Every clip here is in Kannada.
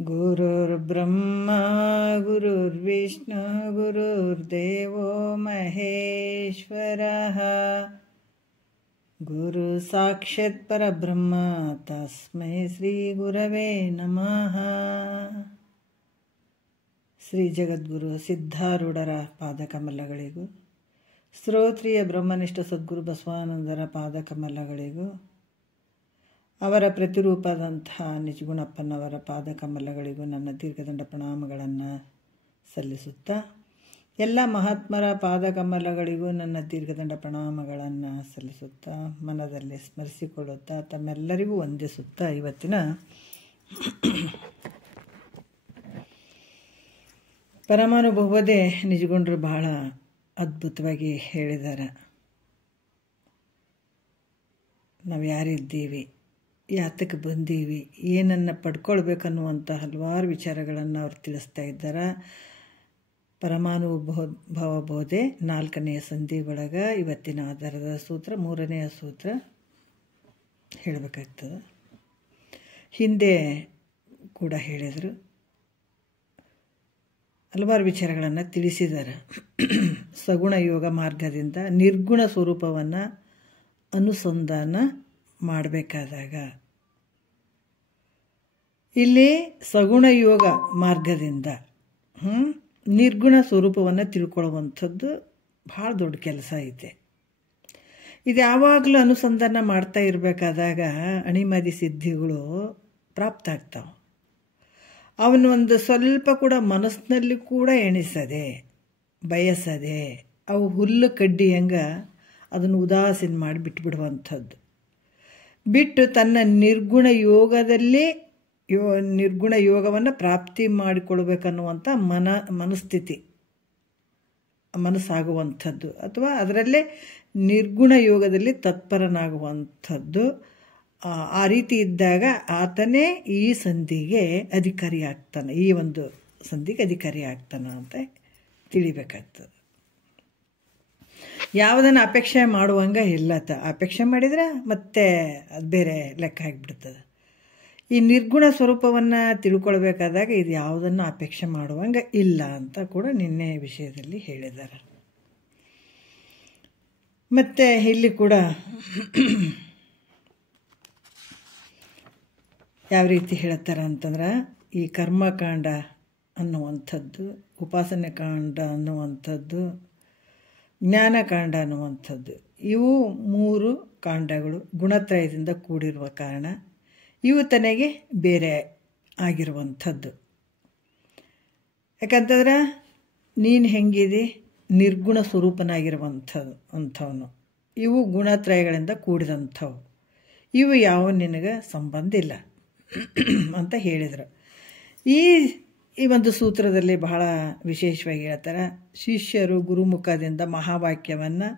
गुरुर्ब्रह्मा गुरुर्विष्णु गुरुर्देवो महेश्वरः गुरु साक्षात् परब्रह्म तस्मै श्री गुरवे नमः। ಶ್ರೀ ಜಗದ್ಗುರು ಸಿದ್ಧಾರೂಢರ ಪಾದಕಮಲಗಳಿಗೂ, ಶ್ರೋತ್ರಿಯ ಬ್ರಹ್ಮನಿಷ್ಠ ಸದ್ಗುರು ಬಸವಾನಂದರ ಪಾದಕಮಲಗಳಿಗೂ, ಅವರ ಪ್ರತಿರೂಪದಂತಹ ನಿಜಗುಣಪ್ಪನವರ ಪಾದಕಮಲಗಳಿಗೂ ನನ್ನ ದೀರ್ಘದಂಡ ಪ್ರಣಾಮಗಳನ್ನು ಸಲ್ಲಿಸುತ್ತಾ, ಎಲ್ಲ ಮಹಾತ್ಮರ ಪಾದಕಮಲಗಳಿಗೂ ನನ್ನ ದೀರ್ಘದಂಡ ಪ್ರಣಾಮಗಳನ್ನು ಸಲ್ಲಿಸುತ್ತಾ, ಮನದಲ್ಲಿ ಸ್ಮರಿಸಿಕೊಳ್ಳುತ್ತಾ, ತಮ್ಮೆಲ್ಲರಿಗೂ ವಂದಿಸುತ್ತಾ, ಇವತ್ತಿನ ಪರಮಾನುಭವದೇ ನಿಜಗೊಂಡ್ರು ಬಹಳ ಅದ್ಭುತವಾಗಿ ಹೇಳಿದ್ದಾರೆ. ನಾವು ಯಾರಿದ್ದೀವಿ, ಯಾತಕ್ಕೆ ಬಂದೀವಿ, ಏನನ್ನು ಪಡ್ಕೊಳ್ಬೇಕನ್ನುವಂಥ ಹಲವಾರು ವಿಚಾರಗಳನ್ನು ಅವ್ರು ತಿಳಿಸ್ತಾ ಇದ್ದಾರೆ. ಪರಮಾನುಭವ ಬೋಧೆ 4ನೆಯ ಸಂಧಿ ಒಳಗೆ ಇವತ್ತಿನ ಆಧಾರದ ಸೂತ್ರ 3ನೆಯ ಸೂತ್ರ ಹೇಳಬೇಕಾಗ್ತದೆ. ಹಿಂದೆ ಕೂಡ ಹೇಳಿದರು, ಹಲವಾರು ವಿಚಾರಗಳನ್ನು ತಿಳಿಸಿದ್ದಾರೆ. ಸಗುಣ ಯೋಗ ಮಾರ್ಗದಿಂದ ನಿರ್ಗುಣ ಸ್ವರೂಪವನ್ನು ಅನುಸಂಧಾನ ಮಾಡಬೇಕಾದಾಗ, ಇಲ್ಲಿ ಸಗುಣ ಯೋಗ ಮಾರ್ಗದಿಂದ ನಿರ್ಗುಣ ಸ್ವರೂಪವನ್ನು ತಿಳ್ಕೊಳ್ಳುವಂಥದ್ದು ಭಾಳ ದೊಡ್ಡ ಕೆಲಸ ಐತೆ. ಇದು ಯಾವಾಗಲೂ ಅನುಸಂಧಾನ ಮಾಡ್ತಾ ಇರಬೇಕಾದಾಗ ಅಣಿಮಾದಿ ಸಿದ್ಧಿಗಳು ಪ್ರಾಪ್ತ ಆಗ್ತಾವೆ. ಅವನೊಂದು ಸ್ವಲ್ಪ ಕೂಡ ಮನಸ್ಸಿನಲ್ಲಿ ಕೂಡ ಎಣಿಸದೆ, ಬಯಸದೆ, ಅವು ಹುಲ್ಲು ಕಡ್ಡಿ ಹೆಂಗೆ ಅದನ್ನು ಉದಾಸೀನ ಮಾಡಿ ಬಿಟ್ಟುಬಿಡುವಂಥದ್ದು. ಬಿಟ್ಟು ತನ್ನ ನಿರ್ಗುಣ ಯೋಗದಲ್ಲಿ ನಿರ್ಗುಣ ಯೋಗವನ್ನು ಪ್ರಾಪ್ತಿ ಮಾಡಿಕೊಳ್ಬೇಕನ್ನುವಂಥ ಮನಸ್ಥಿತಿ, ಮನಸ್ಸಾಗುವಂಥದ್ದು, ಅಥವಾ ಅದರಲ್ಲೇ ನಿರ್ಗುಣ ಯೋಗದಲ್ಲಿ ತತ್ಪರನಾಗುವಂಥದ್ದು. ಆ ರೀತಿ ಇದ್ದಾಗ ಆತನೇ ಈ ಸಂಧಿಗೆ ಅಧಿಕಾರಿ ಆಗ್ತಾನೆ, ಈ ಒಂದು ಸಂಧಿಗೆ ಅಧಿಕಾರಿ ಆಗ್ತಾನೆ ಅಂತ ತಿಳಿಬೇಕಾಗ್ತದೆ. ಯಾವುದನ್ನು ಅಪೇಕ್ಷೆ ಮಾಡುವಂಗೆ ಇಲ್ಲ. ಅಪೇಕ್ಷೆ ಮಾಡಿದರೆ ಮತ್ತೆ ಅದು ಬೇರೆ ಲೆಕ್ಕ ಆಗಿಬಿಡ್ತದೆ. ಈ ನಿರ್ಗುಣ ಸ್ವರೂಪವನ್ನು ತಿಳ್ಕೊಳ್ಬೇಕಾದಾಗ ಇದು ಯಾವುದನ್ನು ಅಪೇಕ್ಷೆ ಮಾಡುವಂಗೆ ಇಲ್ಲ ಅಂತ ಕೂಡ ನಿನ್ನೆ ವಿಷಯದಲ್ಲಿ ಹೇಳಿದ್ದಾರೆ. ಮತ್ತು ಇಲ್ಲಿ ಕೂಡ ಯಾವ ರೀತಿ ಹೇಳ್ತಾರೆ ಅಂತಂದ್ರೆ, ಈ ಕರ್ಮಕಾಂಡ ಅನ್ನುವಂಥದ್ದು, ಉಪಾಸನೆ ಕಾಂಡ ಅನ್ನುವಂಥದ್ದು, ಜ್ಞಾನಕಾಂಡ ಅನ್ನುವಂಥದ್ದು, ಇವು 3 ಕಾಂಡಗಳು ಗುಣತ್ರಯದಿಂದ ಕೂಡಿರುವ ಕಾರಣ ಇವು ತನಗೆ ಬೇರೆ ಆಗಿರುವಂಥದ್ದು. ಯಾಕಂತಂದ್ರೆ ನೀನು ಹೆಂಗಿದೆ, ನಿರ್ಗುಣ ಸ್ವರೂಪನಾಗಿರುವಂಥವನು. ಇವು ಗುಣತ್ರಯಗಳಿಂದ ಕೂಡಿದಂಥವು, ಇವು ಯಾವ ನಿನಗೆ ಸಂಬಂಧ ಇಲ್ಲ ಅಂತ ಹೇಳಿದರು. ಈ ಒಂದು ಸೂತ್ರದಲ್ಲಿ ಬಹಳ ವಿಶೇಷವಾಗಿ ಹೇಳ್ತಾರೆ, ಶಿಷ್ಯರು ಗುರುಮುಖದಿಂದ ಮಹಾವಾಕ್ಯವನ್ನು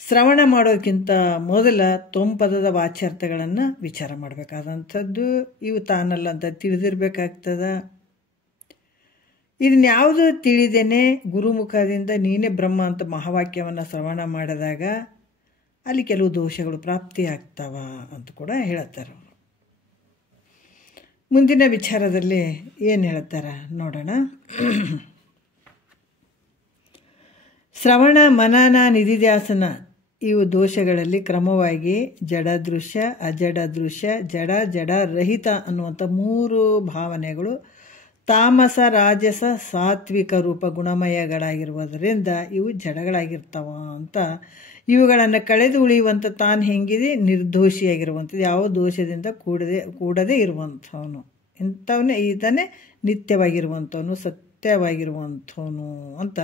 ಶ್ರವಣ ಮಾಡೋಕ್ಕಿಂತ ಮೊದಲ ತೊಂಪದದ ವಾಚ್ಯಾರ್ಥಗಳನ್ನು ವಿಚಾರ ಮಾಡಬೇಕಾದಂಥದ್ದು. ಇವು ತಾನಲ್ಲ ಅಂತ ತಿಳಿದಿರಬೇಕಾಗ್ತದೆ. ಇದನ್ಯಾವುದು ತಿಳಿದೇನೆ ಗುರುಮುಖದಿಂದ ನೀನೇ ಬ್ರಹ್ಮ ಅಂತ ಮಹಾವಾಕ್ಯವನ್ನು ಶ್ರವಣ ಮಾಡಿದಾಗ ಅಲ್ಲಿ ಕೆಲವು ದೋಷಗಳು ಪ್ರಾಪ್ತಿಯಾಗ್ತಾವ ಅಂತ ಕೂಡ ಹೇಳ್ತಾರೆ. ಮುಂದಿನ ವಿಚಾರದಲ್ಲಿ ಏನು ಹೇಳ್ತಾರೆ ನೋಡೋಣ. ಶ್ರವಣ ಮನನ ನಿಧಿಧ್ಯಾಸನ ಇವು ದೋಷಗಳಲ್ಲಿ ಕ್ರಮವಾಗಿ ಜಡದೃಶ್ಯ, ಅಜಡದೃಶ್ಯ, ಜಡರಹಿತ ಅನ್ನುವಂಥ 3 ಭಾವನೆಗಳು ತಾಮಸ, ರಾಜಸ, ಸಾತ್ವಿಕ ರೂಪ ಗುಣಮಯಗಳಾಗಿರುವುದರಿಂದ ಇವು ಜಡಗಳಾಗಿರ್ತಾವ ಅಂತ, ಇವುಗಳನ್ನು ಕಳೆದು ಉಳಿಯುವಂಥ ತಾನು ಹೆಂಗಿದೆ ನಿರ್ದೋಷಿಯಾಗಿರುವಂಥದ್ದು, ಯಾವ ದೋಷದಿಂದ ಕೂಡದೇ ಇರುವಂಥವನು, ಇಂಥವನ್ನೇ ಇದನ್ನೇ ನಿತ್ಯವಾಗಿರುವಂಥವನು, ಸತ್ಯವಾಗಿರುವಂಥವನು ಅಂತ,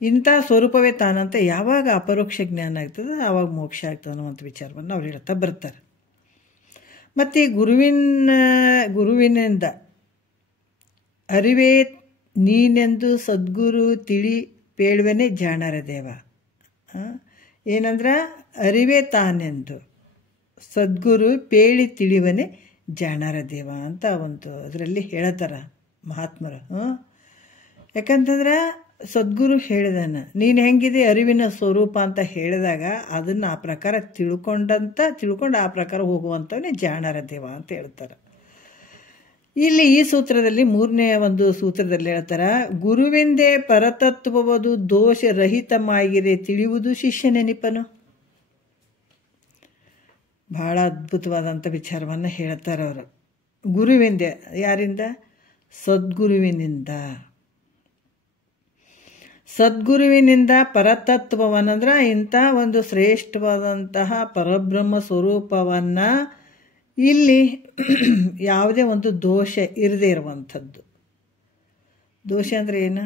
ಇಂಥ ಸ್ವರೂಪವೇ ತಾನಂತ ಯಾವಾಗ ಅಪರೋಕ್ಷ ಜ್ಞಾನ ಆಗ್ತದೆ ಆವಾಗ ಮೋಕ್ಷ ಆಗ್ತದೆ ಅನ್ನುವಂಥ ವಿಚಾರವನ್ನು ಅವ್ರು ಹೇಳ್ತಾ ಬರ್ತಾರೆ. ಮತ್ತು ಗುರುವಿನಿಂದ ಅರಿವೇ ನೀನೆಂದು ಸದ್ಗುರು ತಿಳಿ ಪೇಳುವನೇ ಜಾಣರ ದೇವ. ಏನಂದ್ರೆ ಅರಿವೇ ತಾನೆಂದು ಸದ್ಗುರು ಪೇಳಿ ತಿಳಿವನೇ ಜಾಣರ ದೇವ ಅಂತ ಒಂದು ಅದರಲ್ಲಿ ಹೇಳ್ತಾರೆ ಮಹಾತ್ಮರು. ಯಾಕಂತಂದ್ರೆ ಸದ್ಗುರು ಹೇಳಿದಾನ, ನೀನು ಹೆಂಗಿದೆ ಅರಿವಿನ ಸ್ವರೂಪ ಅಂತ ಹೇಳಿದಾಗ ಅದನ್ನು ಆ ಪ್ರಕಾರ ತಿಳ್ಕೊಂಡು ಆ ಪ್ರಕಾರ ಹೋಗುವಂಥವನೇ ಜಾಣರ ದೇವ ಅಂತ ಹೇಳ್ತಾರೆ. ಇಲ್ಲಿ ಈ ಸೂತ್ರದಲ್ಲಿ 3ನೇ ಒಂದು ಸೂತ್ರದಲ್ಲಿ ಹೇಳ್ತಾರೆ, ಗುರುವಿಂದೇ ಪರತತ್ವವದು ದೋಷರಹಿತಮಾಗಿರೆ ತಿಳಿಯುವುದು ಶಿಷ್ಯ ನೆನಪನು. ಬಹಳ ಅದ್ಭುತವಾದಂಥ ವಿಚಾರವನ್ನು ಹೇಳ್ತಾರೆ ಅವರು. ಗುರುವಿಂದೇ, ಯಾರಿಂದ? ಸದ್ಗುರುವಿನಿಂದ ಪರತತ್ವವನ್ನಂದ್ರೆ ಇಂಥ ಒಂದು ಶ್ರೇಷ್ಠವಾದಂತಹ ಪರಬ್ರಹ್ಮ ಸ್ವರೂಪವನ್ನು ಇಲ್ಲಿ ಯಾವುದೇ ಒಂದು ದೋಷ ಇರದೇ ಇರುವಂಥದ್ದು. ದೋಷ ಅಂದರೆ ಏನು?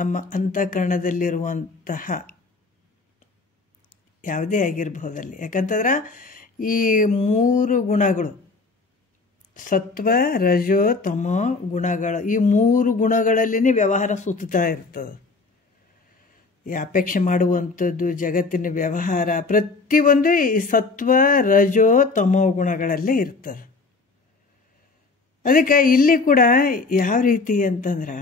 ನಮ್ಮ ಅಂತಃಕರಣದಲ್ಲಿರುವಂತಹ ಯಾವುದೇ ಆಗಿರಬಹುದಲ್ಲಿ. ಯಾಕಂತಂದ್ರೆ ಈ 3 ಗುಣಗಳು, ಸತ್ವ ರಜೋ ತಮೋ ಗುಣಗಳು, ಈ 3 ಗುಣಗಳಲ್ಲಿನೇ ವ್ಯವಹಾರ ಸುತ್ತಾ ಇರ್ತದೆ. ಈ ಅಪೇಕ್ಷೆ ಮಾಡುವಂಥದ್ದು, ಜಗತ್ತಿನ ವ್ಯವಹಾರ ಪ್ರತಿಯೊಂದು ಈ ಸತ್ವ ರಜೋ ತಮೋ ಗುಣಗಳಲ್ಲೇ ಇರ್ತದೆ. ಅದಕ್ಕೆ ಇಲ್ಲಿ ಕೂಡ ಯಾವ ರೀತಿ ಅಂತಂದ್ರೆ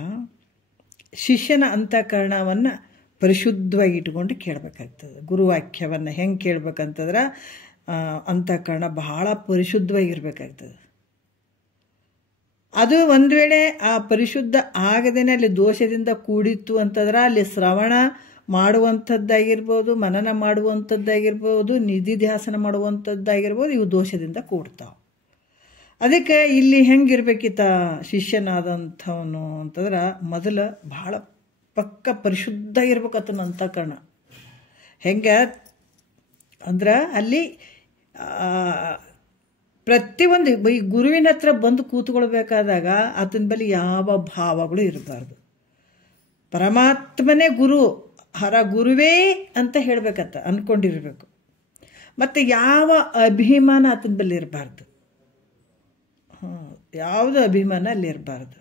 ಶಿಷ್ಯನ ಅಂತಃಕರಣವನ್ನು ಪರಿಶುದ್ಧವಾಗಿ ಇಟ್ಕೊಂಡು ಕೇಳಬೇಕಾಗ್ತದೆ. ಗುರುವಾಕ್ಯವನ್ನು ಹೆಂಗೆ ಕೇಳಬೇಕಂತಂದ್ರೆ ಅಂತಃಕರಣ ಬಹಳ ಪರಿಶುದ್ಧವಾಗಿರ್ಬೇಕಾಗ್ತದೆ. ಅದು ಒಂದು ವೇಳೆ ಆ ಪರಿಶುದ್ಧ ಆಗದೇನೆ ಅಲ್ಲಿ ದೋಷದಿಂದ ಕೂಡಿತ್ತು ಅಂತಂದ್ರೆ ಅಲ್ಲಿ ಶ್ರವಣ ಮಾಡುವಂಥದ್ದಾಗಿರ್ಬೋದು, ಮನನ ಮಾಡುವಂಥದ್ದಾಗಿರ್ಬೋದು, ನಿಧಿಧ್ಯಾಸನ ಮಾಡುವಂಥದ್ದಾಗಿರ್ಬೋದು, ಇವು ದೋಷದಿಂದ ಕೂಡ್ತಾವೆ. ಅದಕ್ಕೆ ಇಲ್ಲಿ ಹೆಂಗಿರ್ಬೇಕಿತ್ತ ಶಿಷ್ಯನಾದಂಥವನು ಅಂತಂದ್ರೆ ಮೊದಲು ಬಹಳ ಪಕ್ಕ ಪರಿಶುದ್ಧ ಇರ್ಬೇಕತ್ತನ ಅಂತಃಕರಣ. ಹೆಂಗೆ ಅಂದ್ರೆ ಅಲ್ಲಿ ಪ್ರತಿಯೊಂದು ಈ ಗುರುವಿನ ಹತ್ರ ಬಂದು ಕೂತ್ಕೊಳ್ಬೇಕಾದಾಗ ಆತನ ಬಳಿ ಯಾವ ಭಾವಗಳು ಇರಬಾರ್ದು. ಪರಮಾತ್ಮನೇ ಗುರು, ಗುರುವೇ ಅಂತ ಹೇಳ್ಬೇಕತ್ತ ಅಂದ್ಕೊಂಡಿರ್ಬೇಕು. ಮತ್ತು ಯಾವ ಅಭಿಮಾನ ಆತನ ಬಳಿ ಇರಬಾರ್ದು. ಯಾವುದು ಅಭಿಮಾನ ಅಲ್ಲಿ ಇರಬಾರ್ದು.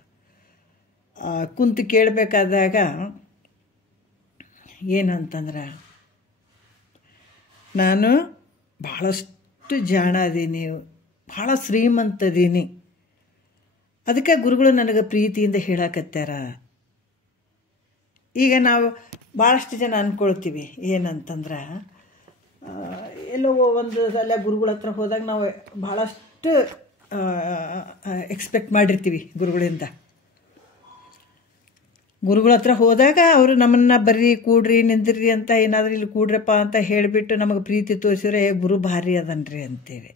ಕುಂತು ಕೇಳಬೇಕಾದಾಗ ಏನಂತಂದ್ರೆ, ನಾನು ಭಾಳಷ್ಟು ಜಾಣ ಅದೀನಿ, ಭಾಳ ಶ್ರೀಮಂತದೀನಿ, ಅದಕ್ಕೆ ಗುರುಗಳು ನನಗೆ ಪ್ರೀತಿಯಿಂದ ಹೇಳಕತ್ತಾರ. ಈಗ ನಾವು ಭಾಳಷ್ಟು ಜನ ಅಂದ್ಕೊಳ್ತೀವಿ ಏನಂತಂದ್ರೆ, ಎಲ್ಲೋ ಒಂದು ಸಲ ಗುರುಗಳ ಹತ್ರ ಹೋದಾಗ ನಾವು ಭಾಳಷ್ಟು ಎಕ್ಸ್ಪೆಕ್ಟ್ ಮಾಡಿರ್ತೀವಿ ಗುರುಗಳಿಂದ. ಗುರುಗಳ ಹತ್ರ ಹೋದಾಗ ಅವರು ನಮ್ಮನ್ನು ಬರ್ರಿ ಕೂಡ್ರಿ ನಿಂದಿರ್ರಿ ಅಂತ ಏನಾದರೂ ಇಲ್ಲಿ ಕೂಡ್ರಪ್ಪ ಅಂತ ಹೇಳಿಬಿಟ್ಟು ನಮಗೆ ಪ್ರೀತಿ ತೋರಿಸಿದ್ರೆ ಗುರು ಭಾರಿ ಅದನ್ರಿ ಅಂತೇವೆ.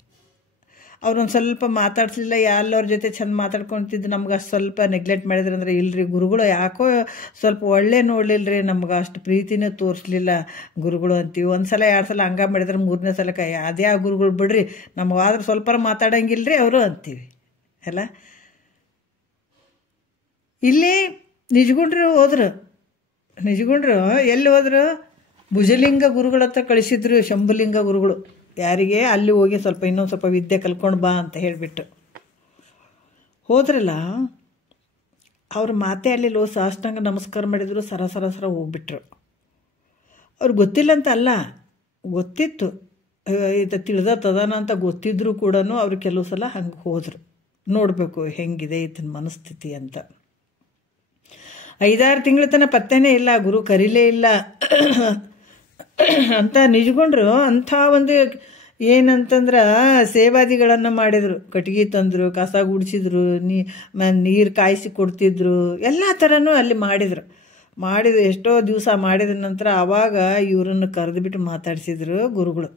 ಅವ್ರೊಂದು ಸ್ವಲ್ಪ ಮಾತಾಡ್ಸಲಿಲ್ಲ, ಎಲ್ಲರ ಜೊತೆ ಚಂದ ಮಾತಾಡ್ಕೊತಿದ್ದು ನಮ್ಗೆ ಅಷ್ಟು ಸ್ವಲ್ಪ ನೆಗ್ಲೆಕ್ಟ್ ಮಾಡಿದ್ರೆ ಅಂದರೆ ಇಲ್ಲರಿ ಗುರುಗಳು ಯಾಕೋ ಸ್ವಲ್ಪ ಒಳ್ಳೆ ನೋಡಲಿಲ್ಲರಿ, ನಮ್ಗೆ ಅಷ್ಟು ಪ್ರೀತಿನೇ ತೋರಿಸ್ಲಿಲ್ಲ ಗುರುಗಳು ಅಂತೀವಿ. ಒಂದು ಸಲ 2 ಸಲ ಹಂಗೆ ಮಾಡಿದ್ರೆ 3ನೇ ಸಲಕ್ಕೆ ಅದೇ ಆ ಗುರುಗಳು ಬಿಡ್ರಿ, ನಮಗಾದ್ರೆ ಸ್ವಲ್ಪ ಮಾತಾಡೋಂಗಿಲ್ಲರಿ ಅವರು ಅಂತೀವಿ ಅಲ್ಲ. ಇಲ್ಲಿ ನಿಜಗುಂಡ್ರು ಹೋದ್ರು. ನಿಜಗುಂಡ್ರು ಎಲ್ಲಿ ಹೋದ್ರು? ಭುಜಲಿಂಗ ಗುರುಗಳ ಹತ್ರ ಕಳಿಸಿದ್ರು, ಶಂಭುಲಿಂಗ ಗುರುಗಳು. ಯಾರಿಗೆ? ಅಲ್ಲಿ ಹೋಗಿ ಸ್ವಲ್ಪ ಇನ್ನೊಂದು ಸ್ವಲ್ಪ ವಿದ್ಯೆ ಕಲ್ಕೊಂಡು ಬಾ ಅಂತ ಹೇಳಿಬಿಟ್ಟು ಹೋದ್ರಲ್ಲ. ಅವ್ರು ಮಾತೇ ಅಲ್ಲಿಲ್ಲ, ಸಾಷ್ಟಾಂಗ ನಮಸ್ಕಾರ ಮಾಡಿದ್ರು, ಸರ ಹೋಗ್ಬಿಟ್ರು. ಅವ್ರಿಗೆ ಗೊತ್ತಿಲ್ಲ ಅಂತ ಅಲ್ಲ, ಗೊತ್ತಿತ್ತು, ಇದು ತಿಳಿದತದಾನ ಅಂತ ಗೊತ್ತಿದ್ರು ಕೂಡ ಅವ್ರು ಕೆಲವು ಸಲ ಹಂಗೆ ಹೋದರು. ನೋಡಬೇಕು ಹೆಂಗಿದೆ ಈತನ ಮನಸ್ಥಿತಿ ಅಂತ. 5-6 ತಿಂಗಳ ತನಕ ಪತ್ತೆನೇ ಇಲ್ಲ, ಗುರು ಕರೀಲೇ ಇಲ್ಲ ಅಂತ ನಿಜಗೊಂಡ್ರು. ಅಂಥ ಒಂದು ಏನಂತಂದ್ರೆ ಸೇವಾದಿಗಳನ್ನು ಮಾಡಿದರು. ಕಟ್ಗೆ ತಂದರು, ಕಸ ಗುಡಿಸಿದ್ರು, ನೀರು ಕಾಯಿಸಿ ಕೊಡ್ತಿದ್ರು, ಎಲ್ಲ ಥರನೂ ಅಲ್ಲಿ ಮಾಡಿದರು. ಎಷ್ಟೋ ದಿವಸ ಮಾಡಿದ ನಂತರ ಆವಾಗ ಇವರನ್ನು ಕರೆದುಬಿಟ್ಟು ಮಾತಾಡಿಸಿದ್ರು ಗುರುಗಳು.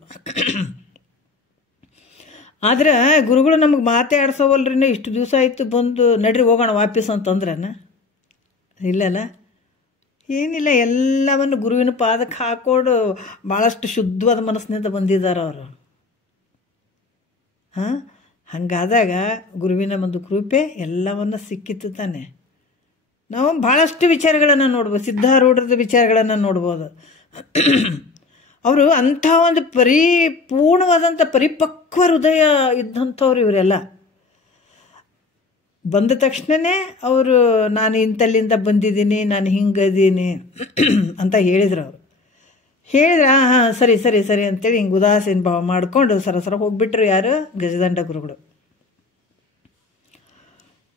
ಆದರೆ ಗುರುಗಳು ನಮಗೆ ಮಾತೇ ಆಡ್ಸೋವಲ್ರಿ, ಇಷ್ಟು ದಿವಸ ಆಯಿತು ಬಂದು ನಡ್ರಿ ಹೋಗೋಣ ವಾಪಸ್ ಅಂತಂದ್ರನ? ಇಲ್ಲಲ್ಲ, ಏನಿಲ್ಲ, ಎಲ್ಲವನ್ನು ಗುರುವಿನ ಪಾದಕ್ಕೆ ಹಾಕ್ಕೊಂಡು ಭಾಳಷ್ಟು ಶುದ್ಧವಾದ ಮನಸ್ಸಿನಿಂದ ಬಂದಿದ್ದಾರೆ ಅವರು. ಹಾಗಾದಾಗ ಗುರುವಿನ ಒಂದು ಕೃಪೆ ಎಲ್ಲವನ್ನು ಸಿಕ್ಕಿತ್ತು ತಾನೆ. ನಾವು ಭಾಳಷ್ಟು ವಿಚಾರಗಳನ್ನು ನೋಡ್ಬೋದು, ಸಿದ್ಧಾರೂಢರದ ವಿಚಾರಗಳನ್ನು ನೋಡ್ಬೋದು. ಅವರು ಅಂಥ ಒಂದು ಪರಿಪೂರ್ಣವಾದಂಥ ಪರಿಪಕ್ವ ಹೃದಯ ಇದ್ದಂಥವ್ರು ಇವರೆಲ್ಲ. ಬಂದ ತಕ್ಷಣವೇ ಅವರು ನಾನು ಇಂಥಲ್ಲಿಂದ ಬಂದಿದ್ದೀನಿ, ನಾನು ಹಿಂಗದೀನಿ ಅಂತ ಹೇಳಿದ್ರು. ಅವರು ಹೇಳಿದ್ರೆ ಹಾಂ ಸರಿ ಸರಿ ಸರಿ ಅಂತೇಳಿ ಹಿಂಗೆ ಉದಾಸೀನ ಭಾವ ಮಾಡಿಕೊಂಡು ಸರ ಹೋಗ್ಬಿಟ್ರು. ಯಾರು? ಗಜದಂಡ ಗುರುಗಳು.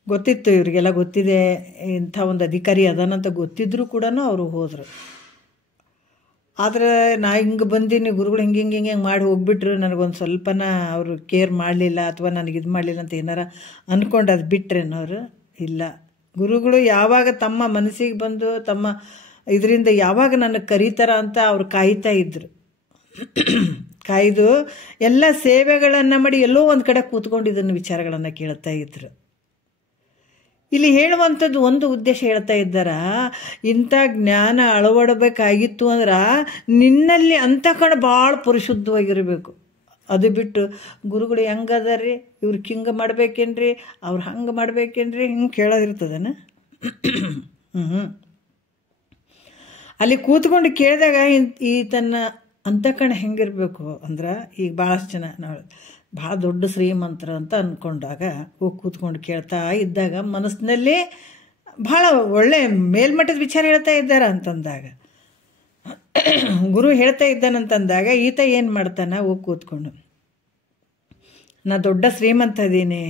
ಗೊತ್ತಿತ್ತು, ಇವರಿಗೆಲ್ಲ ಗೊತ್ತಿದೆ, ಇಂಥ ಒಂದು ಅಧಿಕಾರಿ ಅದಾನಂತ ಗೊತ್ತಿದ್ರೂ ಕೂಡ ಅವರು ಹೋದರು. ಆದರೆ ನಾ ಹಿಂಗೆ ಬಂದೀನಿ, ಗುರುಗಳು ಹಿಂಗೆ ಹಿಂಗೆ ಹಿಂಗೆ ಮಾಡಿ ಹೋಗ್ಬಿಟ್ರು, ನನಗೊಂದು ಸ್ವಲ್ಪನ ಅವರು ಕೇರ್ ಮಾಡಲಿಲ್ಲ ಅಥವಾ ನನಗೆ ಇದು ಮಾಡಲಿಲ್ಲ ಅಂತ ಏನಾರ ಅಂದ್ಕೊಂಡು ಅದು ಬಿಟ್ರೇನವರು. ಇಲ್ಲ, ಗುರುಗಳು ಯಾವಾಗ ತಮ್ಮ ಮನಸ್ಸಿಗೆ ಬಂದು ತಮ್ಮ ಇದರಿಂದ ಯಾವಾಗ ನನಗೆ ಕರೀತಾರ ಅಂತ ಅವ್ರು ಕಾಯ್ತಾ ಇದ್ರು. ಕಾಯ್ದು ಎಲ್ಲ ಸೇವೆಗಳನ್ನು ಮಾಡಿ ಎಲ್ಲೋ ಒಂದು ಕಡೆ ಕೂತ್ಕೊಂಡು ಇದನ್ನು ವಿಚಾರಗಳನ್ನು ಕೇಳ್ತಾ ಇದ್ರು. ಇಲ್ಲಿ ಹೇಳುವಂಥದ್ದು ಒಂದು ಉದ್ದೇಶ ಹೇಳ್ತಾ ಇದ್ದಾರ, ಇಂಥ ಜ್ಞಾನ ಅಳವಡಬೇಕಾಗಿತ್ತು ಅಂದ್ರೆ ನಿನ್ನಲ್ಲಿ ಅಂತಃಕರಣ ಭಾಳ ಪರಿಶುದ್ಧವಾಗಿರಬೇಕು. ಅದು ಬಿಟ್ಟು ಗುರುಗಳು ಹೆಂಗದಾರ್ರಿ, ಇವ್ರಿಗೆ ಹಿಂಗೆ ಮಾಡ್ಬೇಕೇನ್ರಿ, ಅವ್ರು ಹಂಗೆ ಮಾಡ್ಬೇಕೇನ್ರಿ, ಹಿಂಗೆ ಕೇಳೋದಿರ್ತದನ. ಅಲ್ಲಿ ಕೂತ್ಕೊಂಡು ಕೇಳಿದಾಗ ಈ ತನ್ನ ಅಂತಃಕರಣ ಹೆಂಗಿರಬೇಕು ಅಂದ್ರೆ, ಈಗ ಭಾಳಷ್ಟು ಜನ ನಾವು ಭಾಳ ದೊಡ್ಡ ಶ್ರೀಮಂತರು ಅಂತ ಅಂದ್ಕೊಂಡಾಗ ಹೋಗಿ ಕೂತ್ಕೊಂಡು ಕೇಳ್ತಾ ಇದ್ದಾಗ ಮನಸ್ಸಿನಲ್ಲಿ ಭಾಳ ಒಳ್ಳೆ ಮೇಲ್ಮಟ್ಟದ ವಿಚಾರ ಹೇಳ್ತಾ ಇದ್ದಾರೆ ಅಂತಂದಾಗ, ಗುರು ಹೇಳ್ತಾ ಇದ್ದಾನಂತಂದಾಗ ಈತ ಏನು ಮಾಡ್ತಾನೆ, ಹೋಗಿ ಕೂತ್ಕೊಂಡು ನಾ ದೊಡ್ಡ ಶ್ರೀಮಂತ ಇದ್ದೀನಿ,